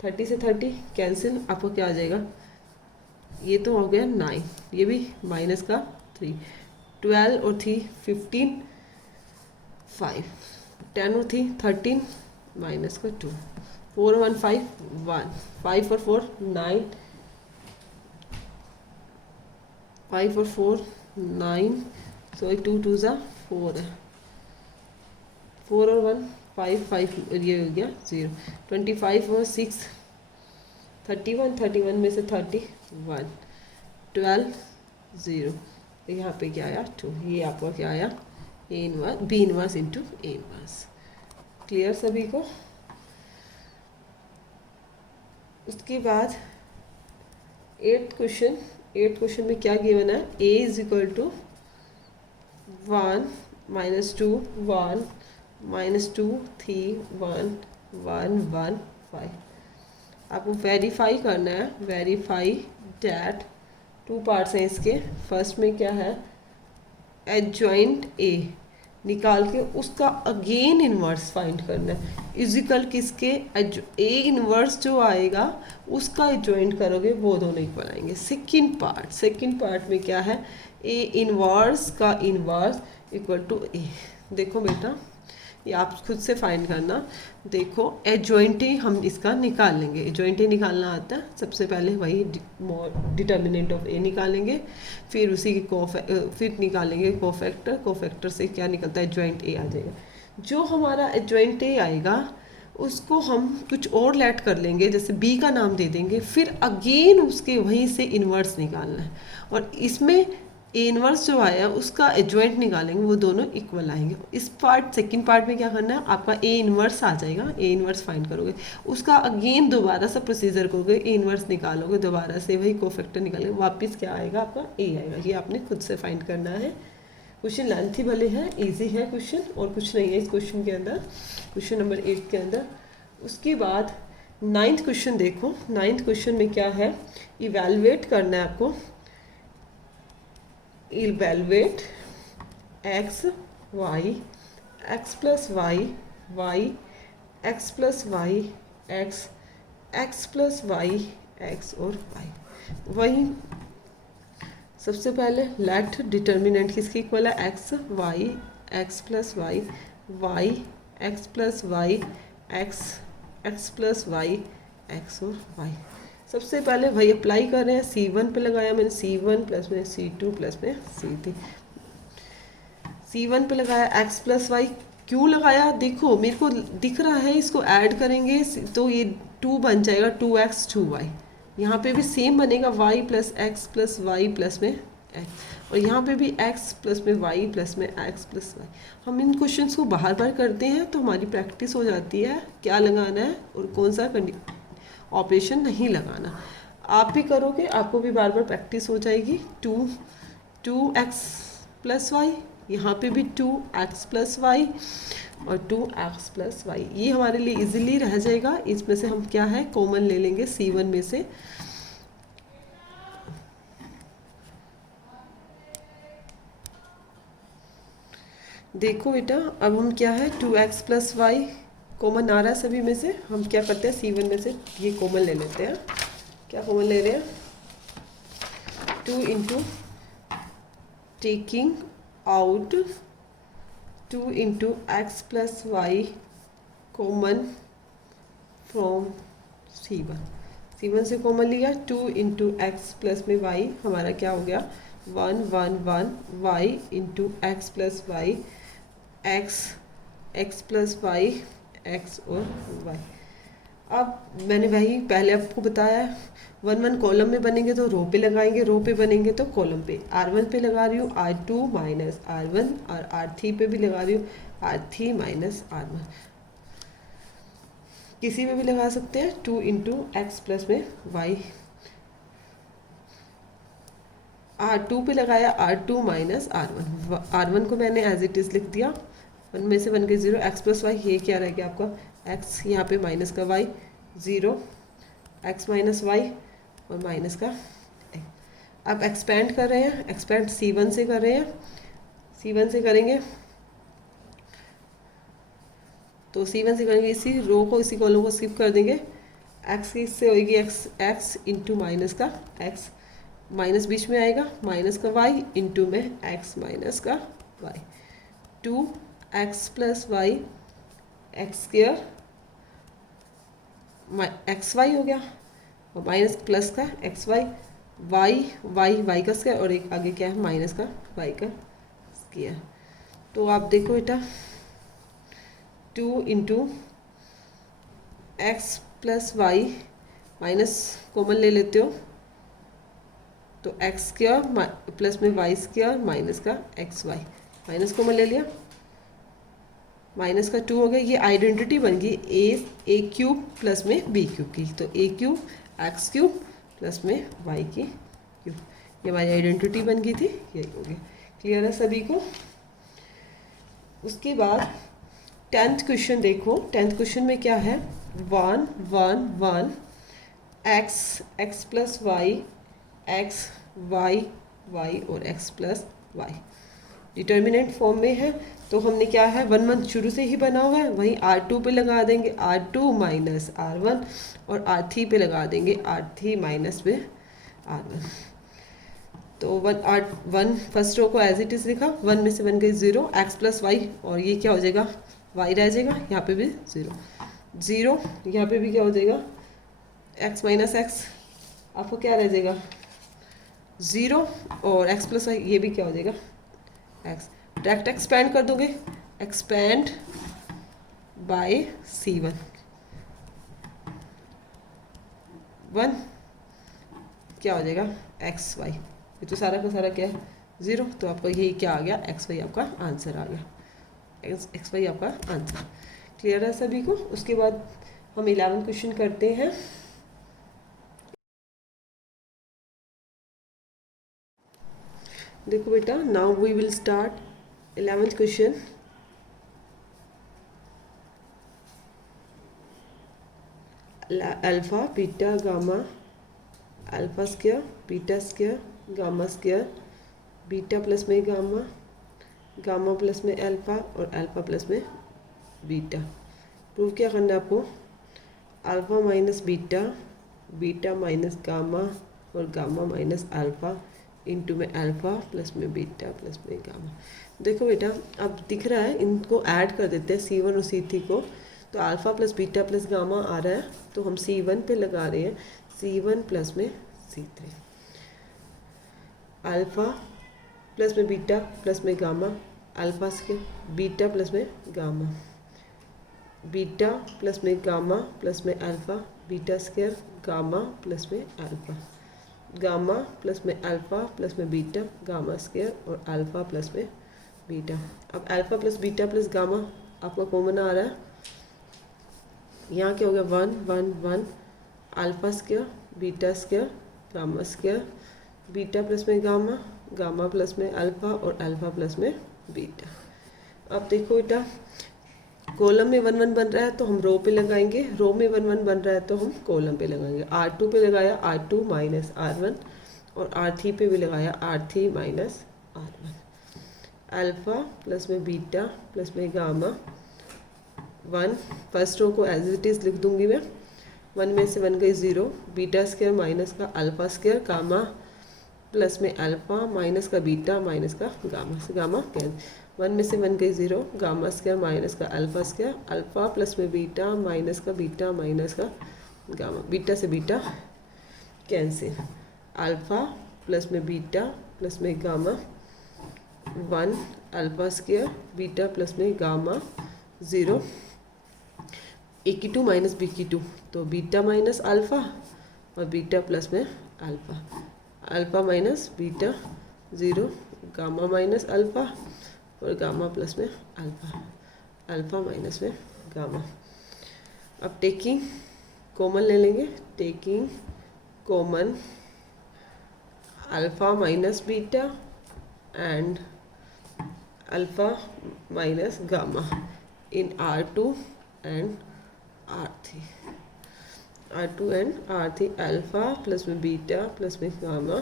30 से 30 कैंसिल। आपको क्या आ जाएगा, ये तो हो गया 9, ये भी माइनस का 3 12 और 3 15 5 10 और 3 13 माइनस का 2 4 1 5 1 5 और 4 9 5 और 4 9 सॉरी 2 2 ज़ा 4 है 4 और 1 5 5 ये हो गया 0 25 और 6 31 में से 31 12 0 तो यहाँ पे क्या आया 2। ये आपका क्या आया A inverse B inverse into A inverse. Clear सभी को। उसके बाद 8th क्वेश्चन में क्या गिवन है, A इज इक्वल टू 1 -2 1 -2 3 1 1 1 5। आपको वेरीफाई करना है, वेरीफाई डैट 2 पार्ट्स हैं इसके। फर्स्ट में क्या है, एडजॉइंट ए निकाल के उसका अगेन इन्वर्स फाइंड करना है। इजिकल किसके, ए इन्वर्स जो आएगा उसका एडजॉइंट करोगे, वो दोनों इक्वल आएंगे। सेकंड पार्ट में क्या है, ए इन्वर्स का इन्वर्स इक्वल टू ए। देखो बेटा, ये आप खुद से फाइंड करना। देखो एडजॉइंट ए हम इसका निकाल लेंगे, एडजॉइंट ए निकालना आता है। सबसे पहले वही डिटर्मिनेंट ऑफ ए निकालेंगे, फिर उसी के फिर निकालेंगे कोफैक्टर से क्या निकलता है, एडजॉइंट ए आ जाएगा। जो हमारा एडजॉइंट ए आएगा उसको हम कुछ और लेट कर लेंगे, जैसे बी का नाम दे देंगे, फिर अगेन उसके वहीं से इन्वर्स निकालना है। और इसमें ए इनवर्स जो आया उसका एडजॉइंट निकालेंगे, वो दोनों इक्वल आएंगे। इस सेकंड पार्ट में क्या करना है, आपका ए इनवर्स आ जाएगा, ए इनवर्स फाइंड करोगे, उसका अगेन दोबारा सा प्रोसीजर करोगे, ए इनवर्स निकालोगे, दोबारा से वही कोफैक्टर निकालोगे, वापस क्या आएगा, आपका ए आएगा। ये आपने खुद से फाइंड करना है। क्वेश्चन लेंथी भले है, ईजी है क्वेश्चन, और कुछ नहीं है इस क्वेश्चन के अंदर, क्वेश्चन नंबर 8 के अंदर। उसके बाद 9th क्वेश्चन देखो। 9th क्वेश्चन में क्या है, इवेलुएट करना है आपको। Evaluate X Y, X plus Y, Y X plus Y, X X plus Y, X और वाई। वही सबसे पहले लेट डिटर्मिनेंट किसके इक्वल है, X Y, X plus Y, Y X plus Y, X X plus Y, X और Y. सबसे पहले वही अप्लाई कर रहे हैं, C1 पे लगाया मैंने, C1 प्लस में C2 प्लस में C3, C1 पे लगाया x प्लस वाई। क्यों लगाया, देखो मेरे को दिख रहा है, इसको ऐड करेंगे तो ये 2 बन जाएगा, 2x 2y। यहाँ पे भी सेम बनेगा, y plus X plus Y plus में x, और यहाँ पे भी x प्लस में y प्लस में x प्लस वाई। हम इन क्वेश्चंस को बार बार करते हैं तो हमारी प्रैक्टिस हो जाती है क्या लगाना है और कौन सा ऑपरेशन नहीं लगाना। आप भी करोगे, आपको भी बार बार प्रैक्टिस हो जाएगी। 2x प्लस वाई, यहाँ पे भी 2x प्लस वाई और 2x प्लस वाई। ये हमारे लिए इजीली रह जाएगा। इसमें से हम क्या है कॉमन ले लेंगे C1 में से। देखो बेटा, अब हम क्या है 2x प्लस वाई कॉमन आ रहा है सभी में से, हम क्या करते हैं C1 में से ये कॉमन ले लेते हैं। क्या कॉमन ले रहे हैं, 2 into taking out 2 into X plus Y common from C1 से कॉमन लिया, 2 इंटू एक्स प्लस में वाई, हमारा क्या हो गया 1 1 1 Y into X plus Y, X plus Y, X और वाई। अब मैंने वही पहले आपको बताया, 1 1 कॉलम में बनेंगे तो रो पे लगाएंगे, रो पे बनेंगे तो कॉलम पे। R1 पे लगा रही हूँ R2 माइनस R1, और R3 पे भी लगा रही हूँ R3 माइनस R1। किसी में भी लगा सकते हैं, 2 इंटू एक्स प्लस में वाई। R2 पे लगाया R2 माइनस R1, R1 को मैंने एज इट इज़ लिख दिया, 1 में से 1 के 0, एक्स प्लस वाई, ये क्या रह गया आपका x, यहाँ पे माइनस का y, 0 x माइनस वाई और माइनस का x। अब एक्सपेंड कर रहे हैं, एक्सपेंड C1 से कर रहे हैं, C1 से करेंगे तो C1 से करेंगे, इसी रो को इसी कॉलम को स्किप कर देंगे, x इससे होगी x इंटू माइनस का x, माइनस बीच में आएगा, माइनस का y इंटू में x माइनस का y, 2x plus Y X square X Y हो गया, और माइनस प्लस का एक्स वाई, वाई का स्क्वायर, और एक आगे क्या है माइनस का वाई का स्क्वायर। तो आप देखो बेटा, 2 into X plus Y, minus common ले लेते हो तो एक्स स्क्वायर प्लस में वाई स्क्वायर माइनस का एक्स वाई, माइनस कॉमन ले लिया, माइनस का 2 हो गया। ये आइडेंटिटी बन गई ए क्यूब प्लस में बी क्यूब की, तो ए क्यूब एक्स क्यूब प्लस में वाई की क्यूब, ये हमारी आइडेंटिटी बन गई थी, यही हो गया। क्लियर है सभी को। उसके बाद 10th क्वेश्चन देखो। 10th क्वेश्चन में क्या है, 1 1 1 x plus Y, x Y y और x plus y. Determinant form में है तो हमने क्या है 1 1 शुरू से ही बना हुआ है, वहीं R2 पे लगा देंगे R2 माइनस R1 और R3 पे लगा देंगे R3 माइनस में R1। तो 1 फर्स्ट रो को एज इट इज़ लिखा, 1 में से 1 गई 0, x प्लस वाई, और ये क्या हो जाएगा y रह जाएगा, यहाँ पे भी 0 0, यहाँ पे भी क्या हो जाएगा x माइनस एक्स, आपको क्या रह जाएगा 0, और x प्लस वाई ये भी क्या हो जाएगा x। डायरेक्ट एक्सपैंड कर दोगे, एक्सपैंड बाय C1 1 क्या हो जाएगा एक्स वाई, ये तो सारा का सारा क्या है 0, तो आपका यही क्या आ गया एक्स वाई, आपका आंसर आ गया, एक्स वाई आपका आंसर। क्लियर है सभी को। उसके बाद हम 11 क्वेश्चन करते हैं। देखो बेटा, now we will start 11th question. Alpha beta gamma, alpha square beta square gamma square, beta plus में गामा, गामा प्लस में अल्फा और अल्फा प्लस में बीटा। प्रूव क्या करना है आपको, alpha minus beta, beta minus gamma और gamma minus alpha into में अल्फा प्लस में बीटा प्लस में गामा। देखो बेटा, अब दिख रहा है, इनको ऐड कर देते हैं C1 और C3 को, तो alpha plus beta plus gamma आ रहा है, तो हम C1 पे लगा रहे हैं C1 प्लस में C3, अल्फा प्लस में बीटा प्लस में gamma, alpha square beta plus में गामा, बीटा प्लस में गामा प्लस में alpha, beta square gamma plus में अल्फा, गामा प्लस में अल्फा प्लस में बीटा, गामा स्क्वायर और अल्फा प्लस में बीटा। अब alpha plus beta plus gamma आपका कॉमन आ रहा है, यहाँ क्या हो गया 1 1 1, alpha square beta square gamma square, beta plus में गामा, गामा प्लस में अल्फा और अल्फा प्लस में बीटा। अब देखो बेटा, कॉलम में 1 1 बन रहा है तो हम रो पे लगाएंगे, रो में 1 1 बन रहा है तो हम कॉलम पे लगाएंगे। R2 पे लगाया R2 माइनस R1 और R3 पे भी लगाया R3 minus R1। Alpha plus में बीटा प्लस में गामा, 1 फर्स्ट रो को एज इट इज़ लिख दूंगी मैं, 1 में से 1 गई 0, बीटा स्क्वायर माइनस का अल्फा स्क्वायर, गामा प्लस में अल्फा माइनस का बीटा माइनस का गामा, से गामा कैंसिल, 1 में से 1 गई 0, गामा स्क्वायर माइनस का अल्फा स्क्वायर, अल्फा प्लस में बीटा माइनस का बीटा माइनस का गामा, बीटा से बीटा कैंसिल, अल्फा प्लस में बीटा प्लस में gamma, 1 alpha square beta plus में गामा 0, ए की 2 माइनस बी की 2, तो बीटा माइनस अल्फा और बीटा प्लस में alpha, alpha minus beta 0, gamma minus alpha और गामा प्लस में अल्फा, अल्फा माइनस में गामा। अब टेकिंग कॉमन ले लेंगे, taking common alpha minus beta and alpha minus gamma in R2 and R3, R2 and R3, alpha plus में beta plus में gamma,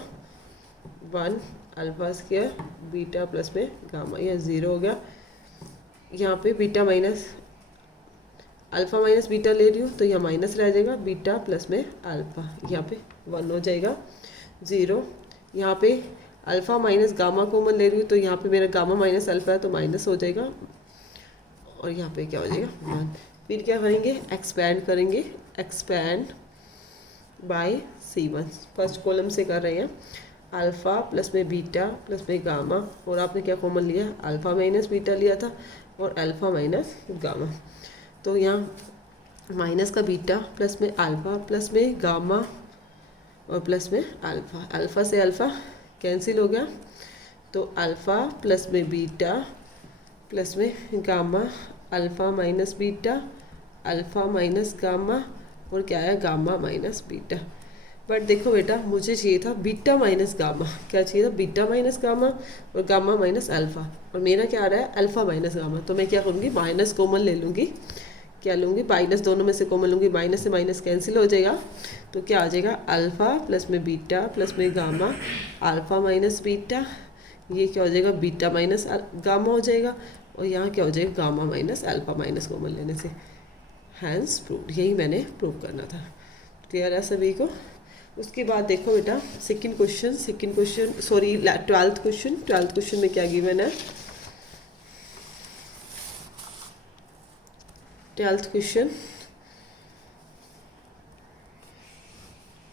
1 alpha square beta plus में gamma, यह 0 हो गया। यहाँ पे beta minus alpha minus beta ले रही हूँ तो यह माइनस रह जाएगा, बीटा प्लस में अल्फा, यहाँ पे 1 हो जाएगा 0। यहाँ पे अल्फा माइनस गामा कॉमन ले रही हूँ तो यहाँ पे मेरा गामा माइनस अल्फा है तो माइनस हो जाएगा, और यहाँ पे क्या हो जाएगा 1। फिर क्या करेंगे, एक्सपैंड करेंगे, expand by C1, first column से कर रहे हैं, अल्फ़ा प्लस में बीटा प्लस में गामा, और आपने क्या कॉमन लिया, अल्फ़ा माइनस बीटा लिया था और अल्फ़ा माइनस गामा, तो यहाँ माइनस का बीटा प्लस में अल्फ़ा प्लस में गामा और प्लस में अल्फ़ा, अल्फ़ा से अल्फ़ा कैंसिल हो गया, तो अल्फ़ा प्लस में बीटा प्लस में gamma, alpha minus beta, alpha minus gamma और क्या है गामा माइनस बीटा। बट देखो बेटा, मुझे चाहिए था बीटा माइनस गामा, क्या चाहिए था बीटा माइनस गामा और गामा माइनस अल्फ़ा, और मेरा क्या आ रहा है अल्फ़ा माइनस गामा, तो मैं क्या करूँगी माइनस कॉमन ले लूँगी, क्या लूँगी माइनस, दोनों में से कॉमन लूँगी, माइनस से माइनस कैंसिल हो जाएगा, तो क्या आ जाएगा अल्फ़ा प्लस में बीटा प्लस में गामा, अल्फ़ा माइनस बीटा ये क्या हो जाएगा, बीटा माइनस गामा हो जाएगा, और यहाँ क्या हो जाएगा, gamma minus alpha minus common लेने से। हैंस प्रूव्ड, यही मैंने प्रूव करना था। क्लियर है सभी को। उसके बाद देखो बेटा second question, sorry twelfth question में क्या गिवन है। Twelfth question,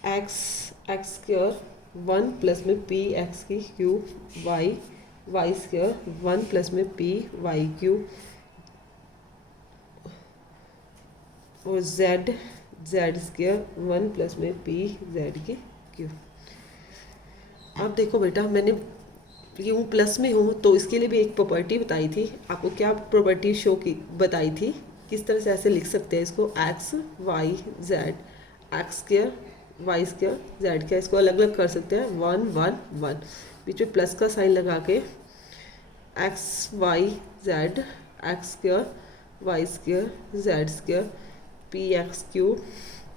x square 1 plus में पी एक्स की क्यूब वाई स्क्वायर 1 प्लस में पी वाई क्यूब और जेड स्क्वायर 1 प्लस में पी जेड की क्यूब। अब देखो बेटा मैंने यूँ प्लस में हूँ तो इसके लिए भी एक प्रॉपर्टी बताई थी आपको। क्या प्रॉपर्टी शो की बताई थी, किस तरह से ऐसे लिख सकते हैं इसको, X Y Z, X square Y square Z का, इसको अलग अलग कर सकते हैं 1 1 1, बीच में प्लस का साइन लगा के X Y Z X square Y square Z square P X cube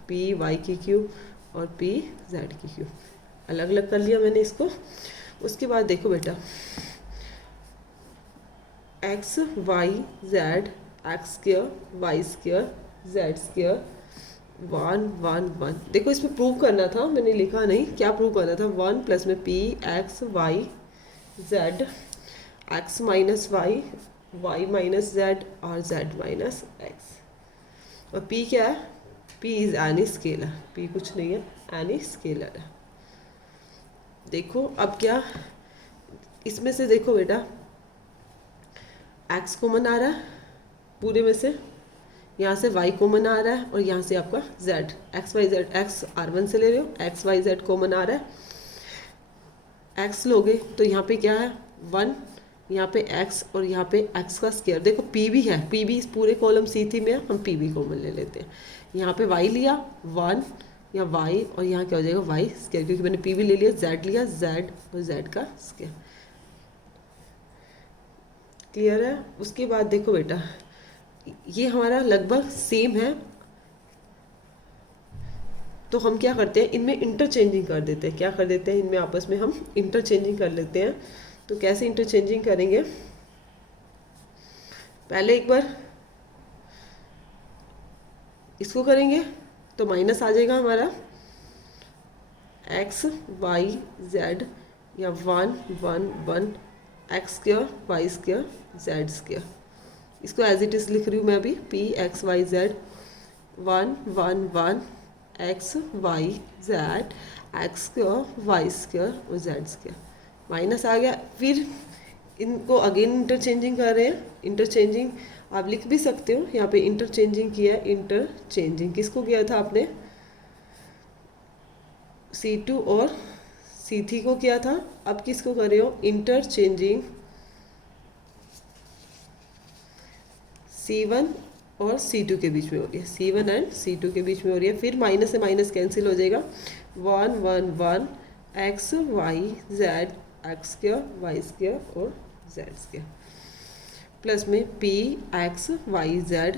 P Y की क्यूब और पी जेड की क्यूब, अलग अलग कर लिया मैंने इसको। उसके बाद देखो बेटा X Y Z X square Y square Z square 1 1 1, देखो इसमें प्रूव करना था, मैंने लिखा नहीं क्या प्रूव करना था। 1 प्लस में P X Y Z X minus Y minus Z और जेड माइनस एक्स। और p क्या है, p is any scalar, p कुछ नहीं है, एनी स्केलर है। देखो अब क्या इसमें से देखो बेटा x कॉमन आ रहा है पूरे में से, यहाँ से y कॉमन आ रहा है और यहाँ से आपका z x y z, x r1 से ले रहे हो, x y z कॉमन आ रहा है। x लोगे तो यहाँ पे क्या है 1, यहाँ पे x और यहाँ पे x का स्क्वायर। देखो p भी है, p भी इस पूरे कॉलम C3 में है, हम p भी कॉमन ले लेते हैं। यहाँ पे y लिया 1 या y और यहाँ क्या हो जाएगा y स्क्वायर, क्योंकि मैंने p भी ले लिया, z लिया z और z का स्क्वायर। क्लियर है। उसके बाद देखो बेटा ये हमारा लगभग सेम है, तो हम क्या करते हैं इनमें इंटरचेंजिंग कर देते हैं। क्या कर देते हैं इनमें आपस में हम इंटरचेंजिंग कर लेते हैं। तो कैसे इंटरचेंजिंग करेंगे, पहले एक बार इसको करेंगे तो माइनस आ जाएगा हमारा एक्स वाई जेड या 1 1 1 X square Y square Z square. इसको एज इट इज़ लिख रही हूँ मैं अभी, P X Y Z 1 1 1 X Y Z X square Y square और जेड स्क्वायर, माइनस आ गया। फिर इनको अगेन इंटरचेंजिंग कर रहे हैं। इंटरचेंजिंग आप लिख भी सकते हो, यहाँ पे इंटरचेंजिंग किया। इंटरचेंजिंग किसको किया था आपने, C2 और C3 को किया था। अब किसको कर रहे हो, इंटरचेंजिंग C1 और C2 के बीच में हो रही है, C1 एंड C2 के बीच में हो रही है। फिर माइनस से माइनस कैंसिल हो जाएगा, 1 1 1 X Y Z X square Y square और जेड स्क्वायर, प्लस में P X Y Z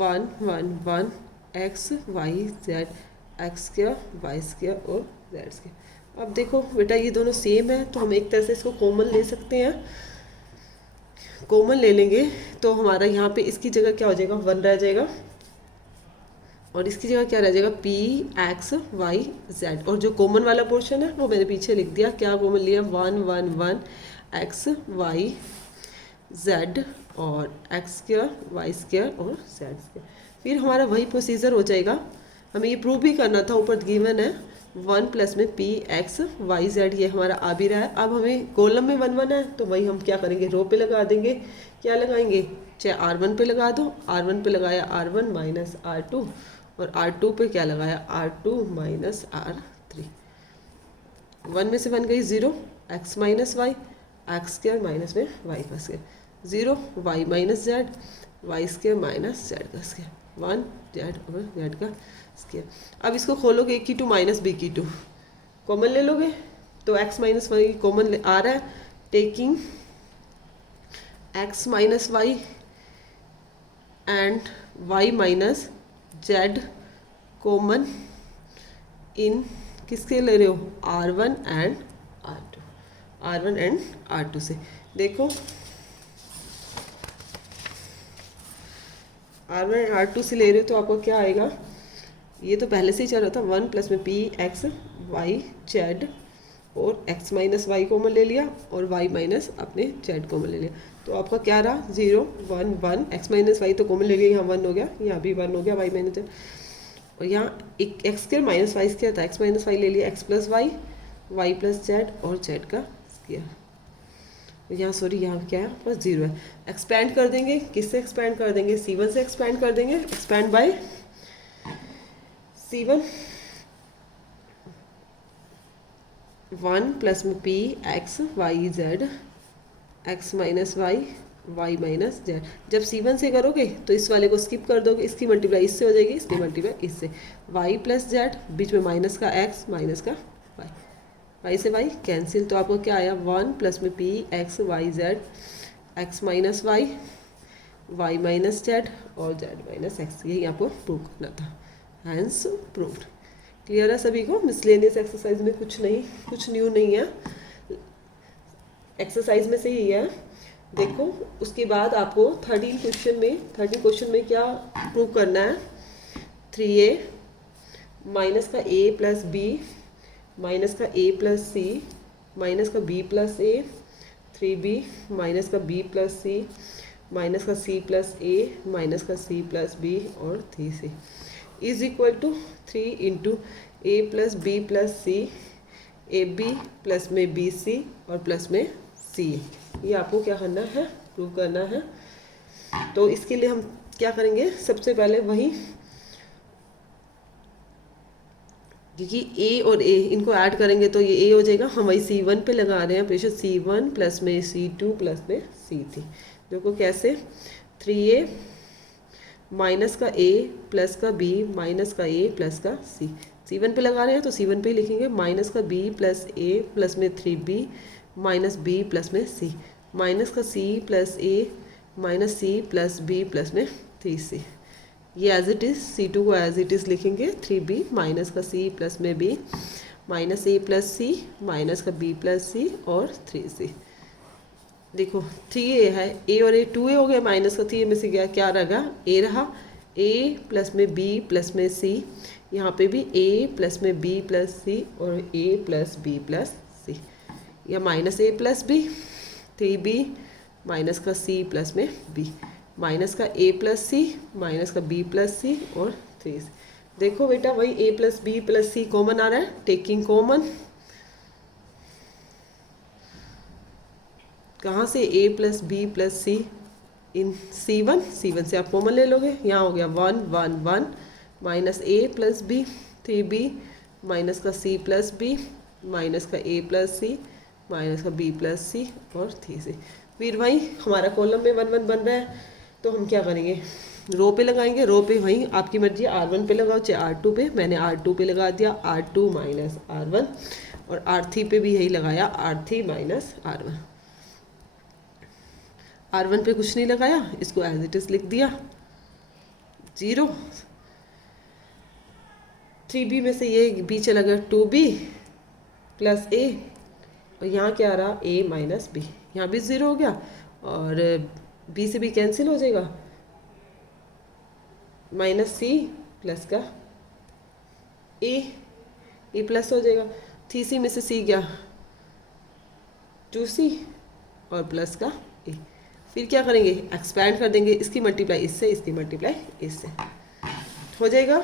1 1 1 X Y Z X square Y square और जेड स्क्वायर। अब देखो बेटा ये दोनों सेम है, तो हम एक तरह से इसको कॉमन ले सकते हैं। कॉमन ले लेंगे तो हमारा यहाँ पे इसकी जगह क्या हो जाएगा 1 रह जाएगा और इसकी जगह क्या रह जाएगा पी एक्स वाई जेड। और जो कॉमन वाला पोर्शन है वो मैंने पीछे लिख दिया, क्या कॉमन लिया 1 1 1 एक्स वाई जेड और एक्स स्क्वायर वाई स्क्वायर और जेड स्क्वायर। फिर हमारा वही प्रोसीजर हो जाएगा, हमें ये प्रूव भी करना था, ऊपर गिवन है 1 प्लस में पी एक्स वाई जेड, ये हमारा आ भी रहा है। अब हमें कॉलम में 1 1 है तो वही हम क्या करेंगे रो पे लगा देंगे। क्या लगाएंगे, चाहे R1 पे लगा दो, R1 पे लगाया R1 माइनस R2 और R2 पे क्या लगाया R2 माइनस R3। 1 में से 1 गई 0, X minus Y X square minus में वाई का square, 0 Y minus Z Y square minus Z का स्क्वायर, 1 जेड और जेड का स्क्वायर। अब इसको खोलोगे a की 2 माइनस b की 2 कॉमन ले लोगे तो x माइनस वाई कॉमन आ रहा है। Taking x minus Y and y minus Z common in किसके ले रहे हो R1 and R2। R1 and R2 से। देखो R1 एंड R2 से ले रहे हो तो आपको क्या आएगा, ये तो पहले से ही चल रहा था, 1 प्लस में पी एक्स वाई जेड और x माइनस वाई कॉमन ले लिया और y माइनस अपने z कॉमन ले लिया, तो आपका क्या रहा 0 1 1, x माइनस वाई तो कॉमन ले लिया, यहाँ 1 हो गया, यहाँ भी 1 हो गया, y माइनस, और यहाँ एक x square minus Y square था, x माइनस वाई ले लिया, x plus Y, y plus Z और z का स्क्वायर। यहाँ सॉरी यहाँ क्या है बस 0 है। एक्सपैंड कर देंगे, किससे एक्सपैंड कर देंगे, c1 से एक्सपैंड कर देंगे, एक्सपैंड बाय c1, 1 प्लस में P X Y Z X minus Y Y minus Z. जब c1 से करोगे तो इस वाले को स्किप कर दोगे, इसकी मल्टीप्लाई इससे हो जाएगी, इसकी मल्टीप्लाई इससे, y प्लस जेड, बीच में माइनस का x माइनस का y, y से y कैंसिल, तो आपको क्या आया 1 प्लस में P X Y Z X minus Y Y minus Z और जेड माइनस एक्स, यही आपको प्रूव करना था, हैंस प्रूव्ड। क्लियर है सभी को। मिसलेनियस एक्सरसाइज में कुछ न्यू नहीं है, एक्सरसाइज में से ही है। देखो उसके बाद आपको 13 क्वेश्चन में क्या प्रूव करना है, 3a माइनस का a प्लस बी माइनस का a प्लस सी माइनस का b plus A, 3b minus का b प्लस सी माइनस का c प्लस ए माइनस का c प्लस बी और 3c is equal to 3 into A plus B plus C, A B plus में B C और plus में सी। ये आपको क्या करना है, प्रूव करना है। तो इसके लिए हम क्या करेंगे, सबसे पहले वही, क्योंकि ए और ए इनको ऐड करेंगे तो ये ए हो जाएगा, हम वही C1 पे लगा रहे हैं प्रेशर, C1 प्लस में C2 प्लस में C3। देखो कैसे, 3a माइनस का a प्लस का b माइनस का a प्लस का c, C1 पे लगा रहे हैं तो C1 पे ही लिखेंगे, माइनस का b प्लस a प्लस में 3b माइनस b प्लस में c माइनस का c plus a minus c plus b plus में 3c। ये एज इट इज़, C2 को एज इट इज़ लिखेंगे, 3b माइनस का c प्लस में b minus a plus c minus का b plus c और 3c। देखो 3a है, a और a 2a हो गया, माइनस का 3a में से गया, क्या रहेगा a रहा, a प्लस में b प्लस में c, यहाँ पे भी a प्लस में b प्लस c और a plus b plus c, या minus a plus b, 3b minus का c प्लस में b माइनस का a प्लस c माइनस का b प्लस c और 3c। देखो बेटा वही a plus b plus c common आ रहा है, टेकिंग कॉमन, कहाँ से a plus B plus C in C1 से आप कॉमन ले लोगे, यहाँ हो गया 1 1 1 minus a plus B, 3b minus का c प्लस b माइनस का a प्लस सी माइनस का b प्लस सी और 3c। फिर वही हमारा कॉलम में 1 1 बन रहा है, तो हम क्या करेंगे, रो पे लगाएंगे, रो पे वही आपकी मर्जी, R1 पे लगाओ चाहे R2 पे, मैंने R2 पे लगा दिया, R2 माइनस R1, और R3 पे भी यही लगाया, R3 माइनस R1। R1 पे कुछ नहीं लगाया, इसको एज इट इज लिख दिया 0, 3b में से ये b चला गया 2b प्लस a, और यहाँ क्या आ रहा a माइनस b, यहाँ भी 0 हो गया और b से b कैंसिल हो जाएगा, माइनस c प्लस का a प्लस हो जाएगा, 3c में से c गया 2c और प्लस का a। फिर क्या करेंगे, एक्सपैंड कर देंगे, इसकी मल्टीप्लाई इससे, इसकी मल्टीप्लाई इससे, हो जाएगा।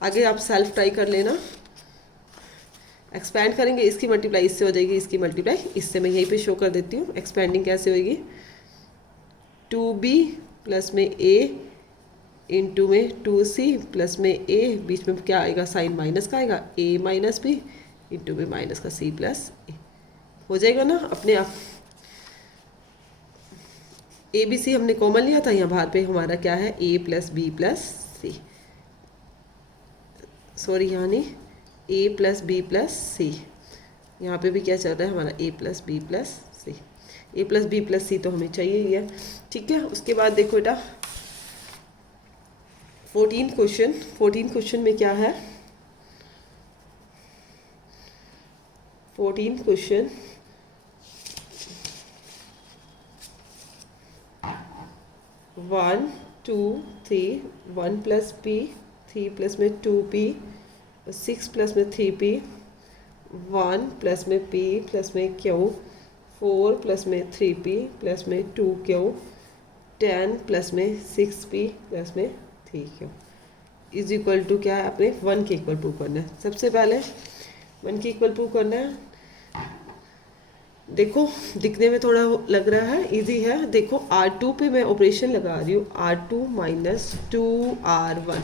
आगे आप सेल्फ ट्राई कर लेना, एक्सपैंड करेंगे, इसकी मल्टीप्लाई इससे हो जाएगी, इसकी मल्टीप्लाई इससे, मैं यहीं पे शो कर देती हूँ एक्सपैंडिंग कैसे होगी, 2b प्लस में a इंटू में 2c प्लस में a, बीच में क्या आएगा, साइन माइनस का आएगा, a माइनस b इंटू में माइनस का c प्लस a, हो जाएगा ना अपने आप। ए बी सी हमने कॉमन लिया था, यहाँ बाहर पे हमारा क्या है, a plus B plus c, sorry यहाँ नहीं, a plus B plus c, यहाँ पे भी क्या चल रहा है हमारा a plus B plus C, a plus B plus c तो हमें चाहिए ही है, ठीक है। उसके बाद देखो बेटा 14 क्वेश्चन में क्या है, 14th question, one two three, one plus P, three plus में टू पी, सिक्स प्लस में थ्री पी, वन प्लस में पी प्लस में क्यू, फोर प्लस में थ्री पी प्लस में टू क्यू, 10 प्लस में सिक्स पी प्लस में three Q is equal to क्या है, आपने वन के इक्वल प्रूव करना है। सबसे पहले वन के इक्वल प्रूव करना है। देखो दिखने में थोड़ा लग रहा है इजी है। देखो R2 पे मैं ऑपरेशन लगा रही हूँ, R2 minus two R1,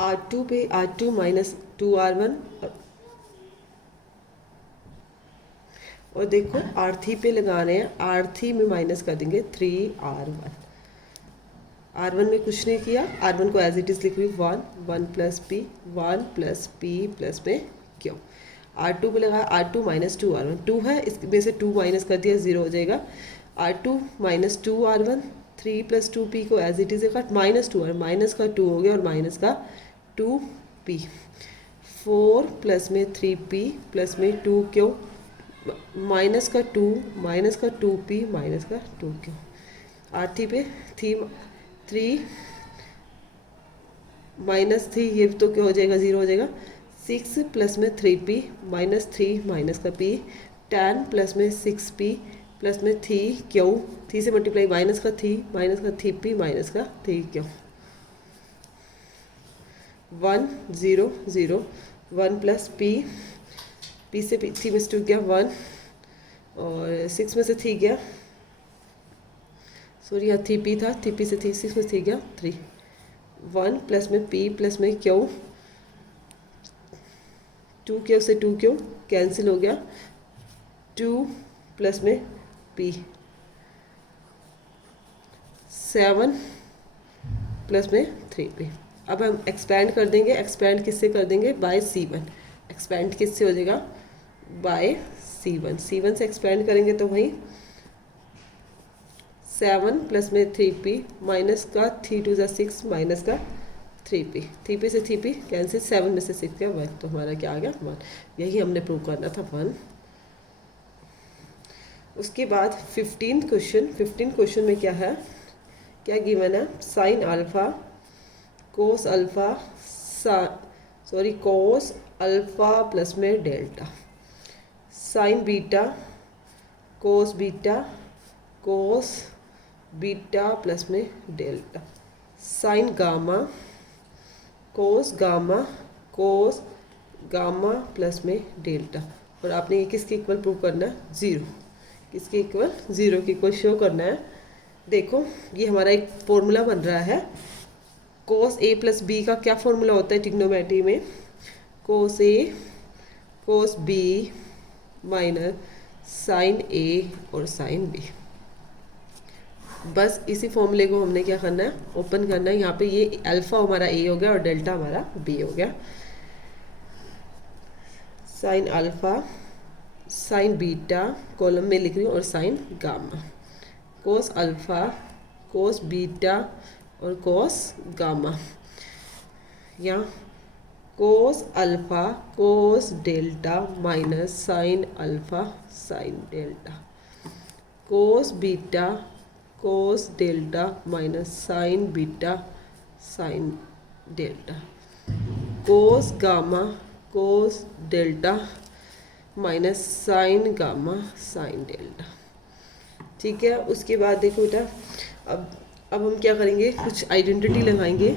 R2 पे R2 माइनस टू R1, और देखो R3 पे लगा रहे हैं, R3 में माइनस कर देंगे 3R1। R1 में कुछ नहीं किया, R1 को एज इट इज़ लिख रही हूँ, one plus P, one plus P plus में क्यों। R2 पे लगा R2 minus two R1, to है इसमें से टू माइनस कर दिया, ज़ीरो हो जाएगा। R2 minus two R1, three plus two P को as it is cut, minus two R, minus का टू हो गया और माइनस का टू पी, फोर प्लस में थ्री पी प्लस में टू क्यों, माइनस का टू पी माइनस का टू क्यों। R3 पे थ्री माइनस थ्री, ये तो क्या हो जाएगा, ज़ीरो हो जाएगा। सिक्स प्लस में three P minus three minus का पी, 10 प्लस में सिक्स पी प्लस में थ्री क्यू, थ्री से मल्टीप्लाई माइनस का थ्री पी माइनस का three Q, 1 0 0, 1 plus P, P से थ्री में से टू गया 1, और सिक्स में से थ्री गया, सॉरी यहाँ थ्री पी था, थ्री पी से थ्री, सिक्स में थ्री गया 3, 1 प्लस में पी प्लस में क्यू, टू क्यू से टू क्यू कैंसिल हो गया, 2 प्लस में पी, 7 प्लस में थ्री पी। अब हम एक्सपैंड कर देंगे, एक्सपैंड किससे कर देंगे, बाय C1, एक्सपैंड किससे हो जाएगा, बाय C1, C1 से एक्सपैंड करेंगे तो वही 7 प्लस में थ्री पी माइनस का थ्री टू ज़ा सिक्स माइनस का थ्री पी से थ्री पी कैंसिल, 7 में से 6 गया 1, तो हमारा क्या आ गया 1। यही हमने प्रूव करना था 1। उसके बाद 15 क्वेश्चन में क्या है, क्या गिवन है, sine alpha cos alpha cos alpha plus में delta, sine beta cos beta plus में delta, sine gamma cos gamma plus में डेल्टा। और आपने ये किसके इक्वल प्रूव करना है, ज़ीरो, किसके इक्वल, ज़ीरो के इक्वल शो करना है। देखो ये हमारा एक फॉर्मूला बन रहा है, कोस ए प्लस बी का क्या फॉर्मूला होता है ट्रिग्नोमेट्री में, कोस ए कोस बी माइनस साइन ए और साइन बी। बस इसी फॉर्मूले को हमने क्या करना है, ओपन करना है। यहाँ पे ये अल्फ़ा हमारा ए हो गया और डेल्टा हमारा बी हो गया। Sign alpha sine beta column में लिख रही हूँ और साइन गामा, कोस अल्फ़ा कोस बीटा और कोस गामा, या कोस alpha cos delta minus sine alpha sine delta, cos beta कोस delta minus sign beta sine delta, cos gamma कोस delta minus sign gamma sine delta. ठीक है, उसके बाद देखो बेटा, अब हम क्या करेंगे, कुछ आइडेंटिटी लगाएंगे।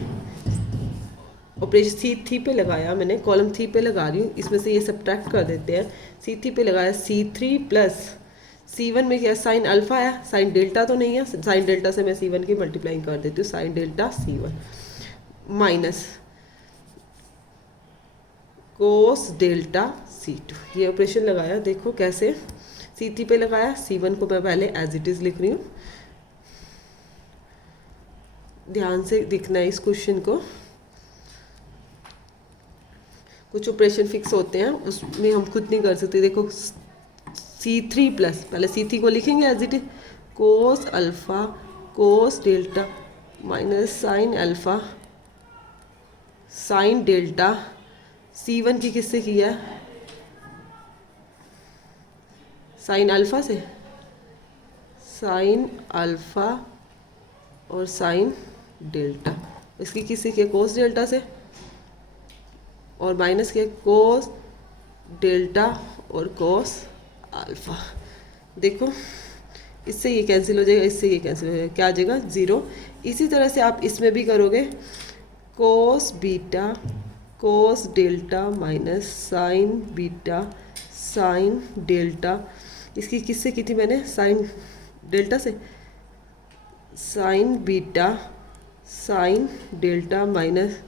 ऑपरेशन C3 पे लगाया मैंने, कॉलम 3 पे लगा रही हूँ, इसमें से ये सब्ट्रैक्ट कर देते हैं। C3 पे लगाया, C3 प्लस C1 में क्या साइन अल्फ़ा है, साइन डेल्टा तो नहीं है, साइन डेल्टा से मैं C1 की मल्टीप्लाइंग कर देती हूँ, sign delta C1 minus cos delta C2। ये ऑपरेशन लगाया, देखो कैसे, C3 पे लगाया, C1 को मैं पहले एज इट इज़ लिख रही हूँ, ध्यान से दिखना है इस क्वेश्चन को। कुछ ऑपरेशन फिक्स होते हैं उसमें हम खुद नहीं कर सकते। देखो C3 प्लस, पहले C3 को लिखेंगे as it is, cos alpha cos delta minus sine alpha sine delta C1 की किससे की है? साइन अल्फ़ा से, साइन अल्फ़ा और साइन डेल्टा। इसकी किससे की है? कोस डेल्टा से, और माइनस के कोस डेल्टा और कोस अल्फ़ा। देखो इससे ये कैंसिल हो जाएगा, इससे ये कैंसिल हो जाएगा, क्या आ जाएगा? 0। इसी तरह से आप इसमें भी करोगे, कोस बीटा कोस delta minus sign beta sine delta. इसकी किससे की थी मैंने? साइन डेल्टा से, sign beta sine delta minus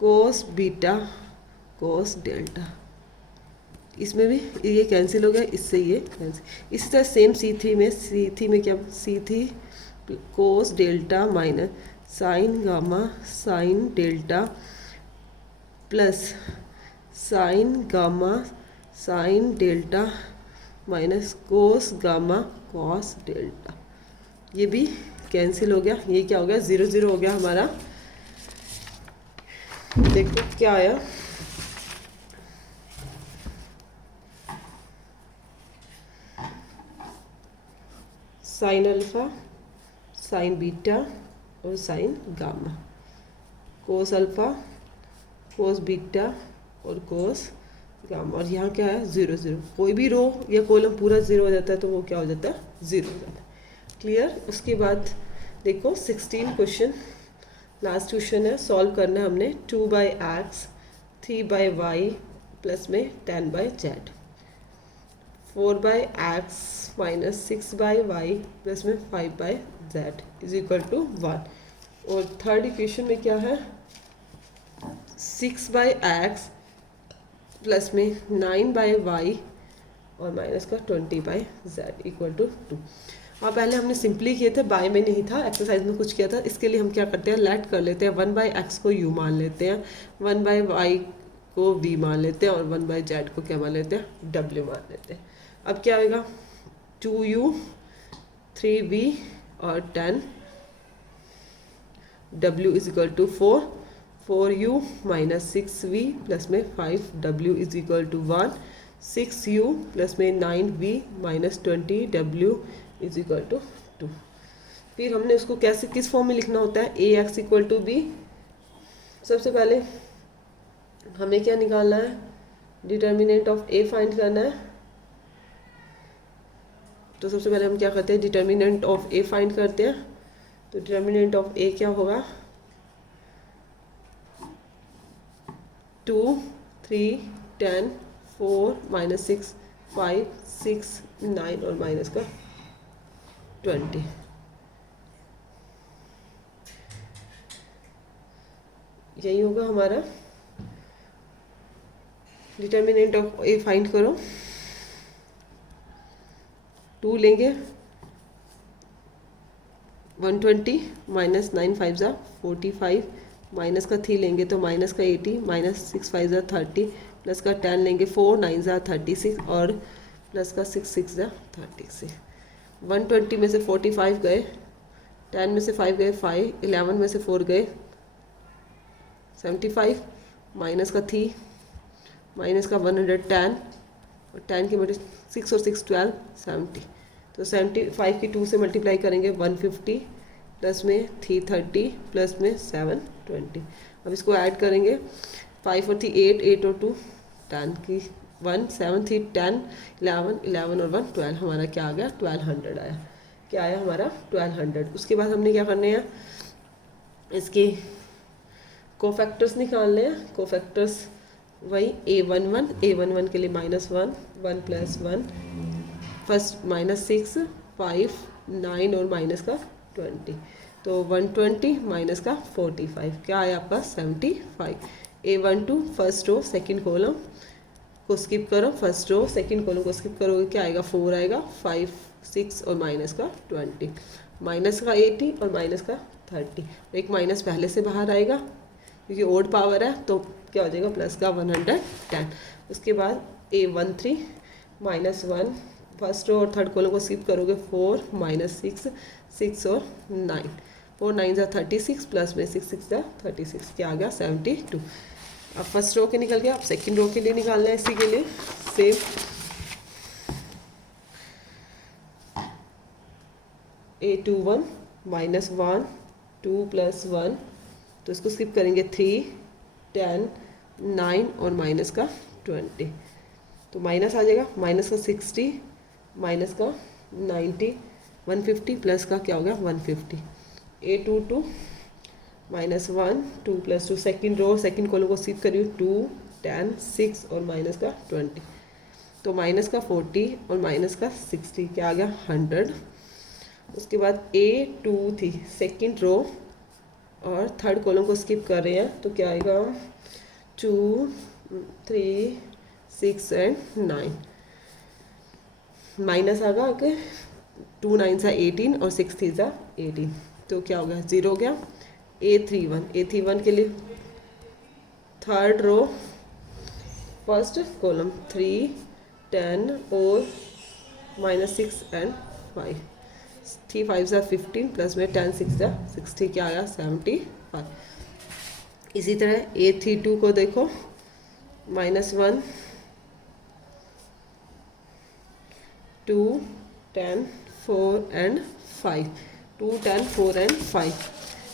cos beta कोस डेल्टा। इसमें भी ये कैंसिल हो गया, इससे ये कैंसिल। इसी तरह सेम C3 में क्या? C3 कोस delta minus sign gamma sine delta plus sign gamma sine delta minus cos gamma cos delta. ये भी कैंसिल हो गया। ये क्या हो गया? 0 0 हो गया हमारा। देखो क्या आया, साइन अल्फ़ा साइन बीटा और साइन गामा, कोस अल्फ़ा कोस बीटा और कोस गामा। और यहाँ क्या है? 0 0। कोई भी रो या कॉलम पूरा 0 हो जाता है तो वो क्या हो जाता है? 0 हो जाता है। क्लियर। उसके बाद देखो 16 क्वेश्चन, लास्ट क्वेश्चन है, सॉल्व करना है हमने। 2/x 3/y प्लस में 10/z, 4/x minus 6/y plus में 5/z इज इक्वल टू 1। और थर्ड इक्वेशन में क्या है? 6/x प्लस में 9/y और माइनस का 20/z इक्वल टू 2। हाँ, पहले हमने सिंपली किए थे, बाय में नहीं था, एक्सरसाइज में कुछ किया था। इसके लिए हम क्या करते हैं? लेट कर लेते हैं। 1/x को u मान लेते हैं, 1/y को v मान लेते हैं और 1/z को क्या मान लेते हैं? w मान लेते हैं। अब क्या आएगा? 2u 3v और 10w is equal to 4, 4u minus 6v plus में 5w is equal to 1, 6u plus में 9v minus 20w is equal to 2। फिर हमने उसको कैसे, किस फॉर्म में लिखना होता है? ax equal to b। सबसे पहले हमें क्या निकालना है? डिटर्मिनेंट ऑफ a फाइंड करना है। तो सबसे पहले हम क्या करते हैं? डिटर्मिनेंट ऑफ a फाइंड करते हैं। तो डिटर्मिनेंट ऑफ a क्या होगा? 2 3 10 4 माइनस 6 5 6 9 और माइनस का 20। यही होगा हमारा डिटर्मिनेंट ऑफ ए फाइंड करो। 2 लेंगे, 120 माइनस 9 5 ज़ा 45, माइनस का 3 लेंगे तो माइनस का 80, माइनस 6 5 ज़ा 30, प्लस का 10 लेंगे 4 9 ज़ा 36 और प्लस का 6 6 ज़ा 36। 120 में से 45 गए, 10 में से 5 गए 5, 11 में से 4 गए 75, माइनस का 3, माइनस का 110 और 10 की मल्टी 6 और 6 12 70। तो 75 की 2 से मल्टीप्लाई करेंगे 150 प्लस में 330 प्लस में 720। अब इसको ऐड करेंगे, 5 और 3 8 8 और 2 10 की 1 7 3 10 11 11 और 1 12। हमारा क्या आ गया? 1200 आया। क्या आया हमारा? 1200। उसके बाद हमने क्या करने हैं? इसके कोफैक्टर्स निकालने हैं। कोफैक्टर्स वही a11 के लिए -1 1 प्लस 1, फर्स्ट माइनस 6 5 9 और माइनस का 20। तो 120 माइनस का 45, क्या आया आपका? 75। a12 first row second column को स्किप करो, फर्स्ट रो सेकंड कॉलम को स्किप करोगे, क्या आएगा? 4 आएगा, 5 6 और माइनस का 20, माइनस का 80 और माइनस का 30। एक माइनस पहले से बाहर आएगा क्योंकि ओड पावर है, तो क्या हो जाएगा? प्लस का 110। उसके बाद a13 -1 फर्स्ट रो और थर्ड कॉलम को स्किप करोगे, 4 माइनस 6 6 और 9, 4 9 ज़ा 36 प्लस में 6 6 ज़ा 36, क्या आ गया? 72। अब फर्स्ट रो के निकल गया, अब सेकंड रो के लिए निकालना है। इसी के लिए सेम A21 -1 2 + 1, तो इसको स्किप करेंगे 3 10 9 और माइनस का 20, तो माइनस आ जाएगा, माइनस का 60 माइनस का 90 150 प्लस का क्या हो गया 150। A22 -1 2 + 2, second row second column को स्किप करिए 2 10 6 और माइनस का 20, तो माइनस का 40 और माइनस का 60 क्या आ गया 100। उसके बाद A2 थी सेकेंड रो और थर्ड कॉलम को स्किप कर रहे हैं, तो क्या आएगा 2 3 6 एंड 9, माइनस आएगा ओके 2 9 सा 18 और 6 3 सा 18, तो क्या हो गया 0 हो गया। A31 के लिए थर्ड रो फर्स्ट कॉलम 3 10 और -6 एंड 5, 3 5 सा 15 प्लस में 10 6 सा 60, क्या आया 75। इसी तरह A32 को देखो -1 2 10 4 एंड 5, 2 10 4 एंड 5,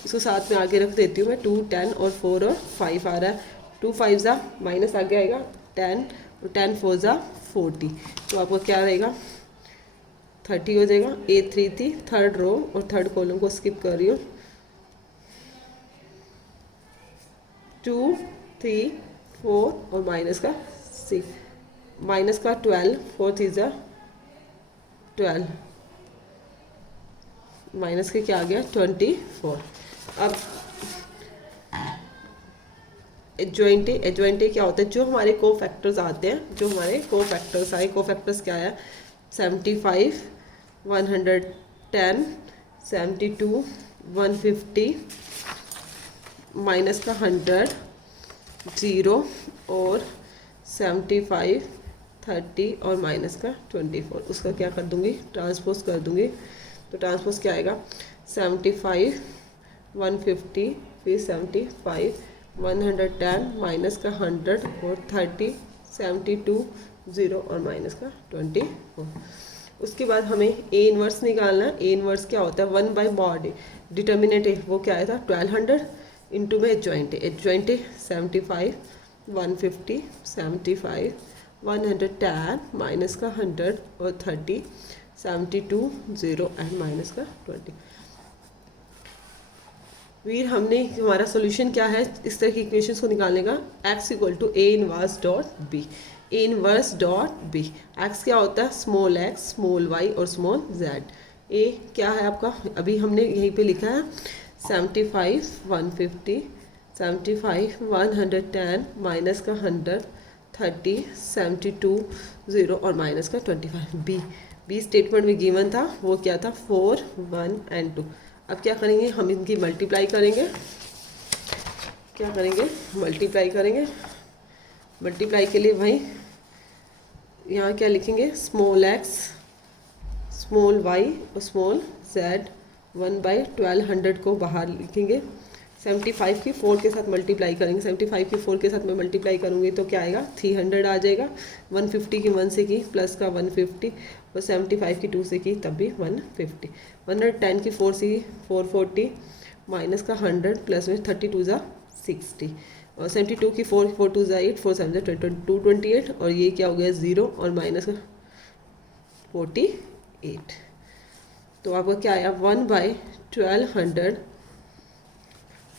इसको साथ में आगे रख देती हूँ मैं, 2 10 और 4 और 5 आ रहा है, 2 5 ज़ा माइनस आगे आएगा 10 और 10 4 ज़ा 40, तो आपको क्या रहेगा 30 हो जाएगा। A3 थी थर्ड रो और थर्ड कॉलम को स्किप कर रही हूँ, 2 3 4 और माइनस का 6, माइनस का 12 4 3 ज़ा 12, माइनस के क्या आ गया 24। अब एडजॉइंटे क्या होता है, जो हमारे को फैक्टर्स आते हैं, जो हमारे को फैक्टर्स आए, को फैक्टर्स क्या है 75 110 72 150 माइनस का 100 0 और 75 30 और माइनस का 24, उसका क्या कर दूंगी ट्रांसपोज कर दूंगी, तो ट्रांसपोज क्या आएगा 75 150 फिर 75 110 माइनस का 100 और 30 72 0 और माइनस का 24। उसके बाद हमें ए इनवर्स निकालना है। ए इनवर्स क्या होता है 1/mod, डिटर्मिनेंट वो क्या आया था 1200 इंटू में एडजॉइंट 75 150 75 110 माइनस का 100 और 30 72 0 एंड माइनस का 20। फिर हमने हमारा सोल्यूशन क्या है इस तरह की इक्वेशंस को निकालने का, x = A इनवर्स डॉट बी, A इनवर्स डॉट बी। एक्स क्या होता है स्मॉल x स्मॉल y और स्मॉल z। A क्या है आपका, अभी हमने यहीं पे लिखा है 75 150 75 110 माइनस का 100 30 72 0 और माइनस का 25। बी स्टेटमेंट में गिवन था वो क्या था 4 1 एंड 2। अब क्या करेंगे हम इनकी मल्टीप्लाई करेंगे, क्या करेंगे मल्टीप्लाई करेंगे। मल्टीप्लाई के लिए भाई यहाँ क्या लिखेंगे स्मॉल x स्मॉल y और स्मॉल z 1/1200 को बाहर लिखेंगे। 75 की 4 के साथ मल्टीप्लाई करेंगे, 75 की 4 के साथ मैं मल्टीप्लाई करूँगी तो क्या आएगा 300 आ जाएगा। 150 की 1 से की प्लस का 150 और 75 की 2 से की तब भी 150। 110 की 4 से की 440 माइनस का 100 प्लस में 32 ज़ा 60 और 72 की 4 4 2 ज़ा 8 4 7 ज़ा 228 और ये क्या हो गया 0 और माइनस का 48। तो आपका क्या आया 1/1200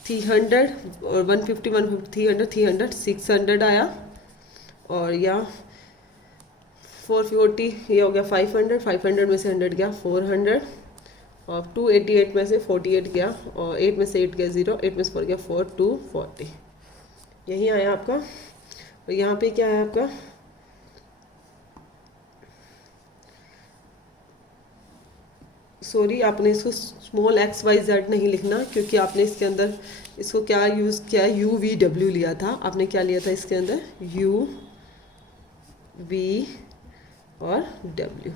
300 और 150 150 300 600 आया और यहाँ 440 ये हो गया 500 500 में से 100 गया 400 और 288 में से 48 गया और 8 में से 8 गया 0 8 में से 4 गया 4 240 यही आया आपका। और यहाँ पे क्या है आपका सॉरी आपने इसको स्मॉल XYZ नहीं लिखना क्योंकि आपने इसके अंदर इसको क्या यूज़ किया UVW लिया था। आपने क्या लिया था इसके अंदर UV और W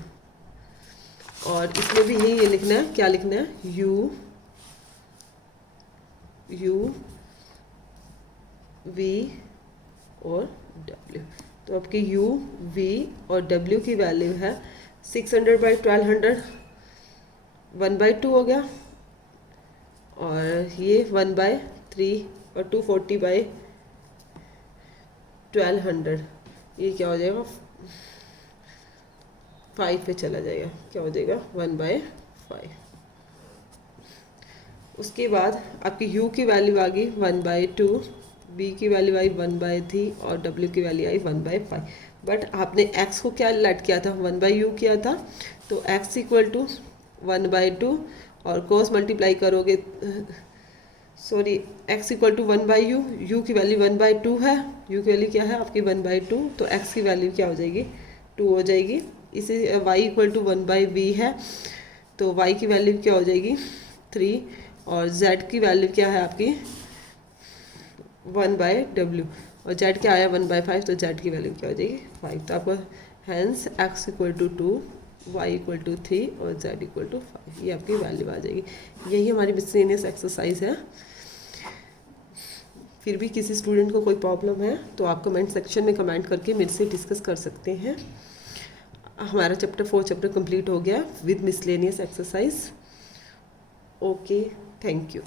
और इसमें भी यही ये लिखना है, क्या लिखना है U V और W। तो आपकी U, V और W की वैल्यू है 600/1200 1/2 हो गया, और ये 1/3 और 240/1200 ये क्या हो जाएगा 5 पे चला जाएगा, क्या हो जाएगा 1/5। उसके बाद आपकी U की वैल्यू आ गई 1/2, B की वैल्यू आई 1/3 और W की वैल्यू आई 1/5। बट आपने X को क्या लेट किया था 1/U किया था, तो X इक्वल टू 1/2 और कोस मल्टीप्लाई करोगे, sorry X equal to 1/U, U की वैल्यू 1/2 है, U की वैल्यू क्या है आपकी 1/2, तो X की वैल्यू क्या हो जाएगी 2 हो जाएगी। इसे Y इक्वल टू 1/V है, तो Y की वैल्यू क्या हो जाएगी 3, और Z की वैल्यू क्या है आपकी 1/W, और Z क्या आया 1/5, तो Z की वैल्यू क्या हो जाएगी 5। तो आपको hence X equal to 2, Y equal to 3 और Z इक्वल टू 5, ये आपकी वैल्यू आ जाएगी। यही हमारी मिसलेनियस एक्सरसाइज है। फिर भी किसी स्टूडेंट को कोई प्रॉब्लम है तो आप कमेंट सेक्शन में कमेंट करके मेरे से डिस्कस कर सकते हैं। हमारा चैप्टर 4 चैप्टर कंप्लीट हो गया with miscellaneous exercise. Okay, thank you.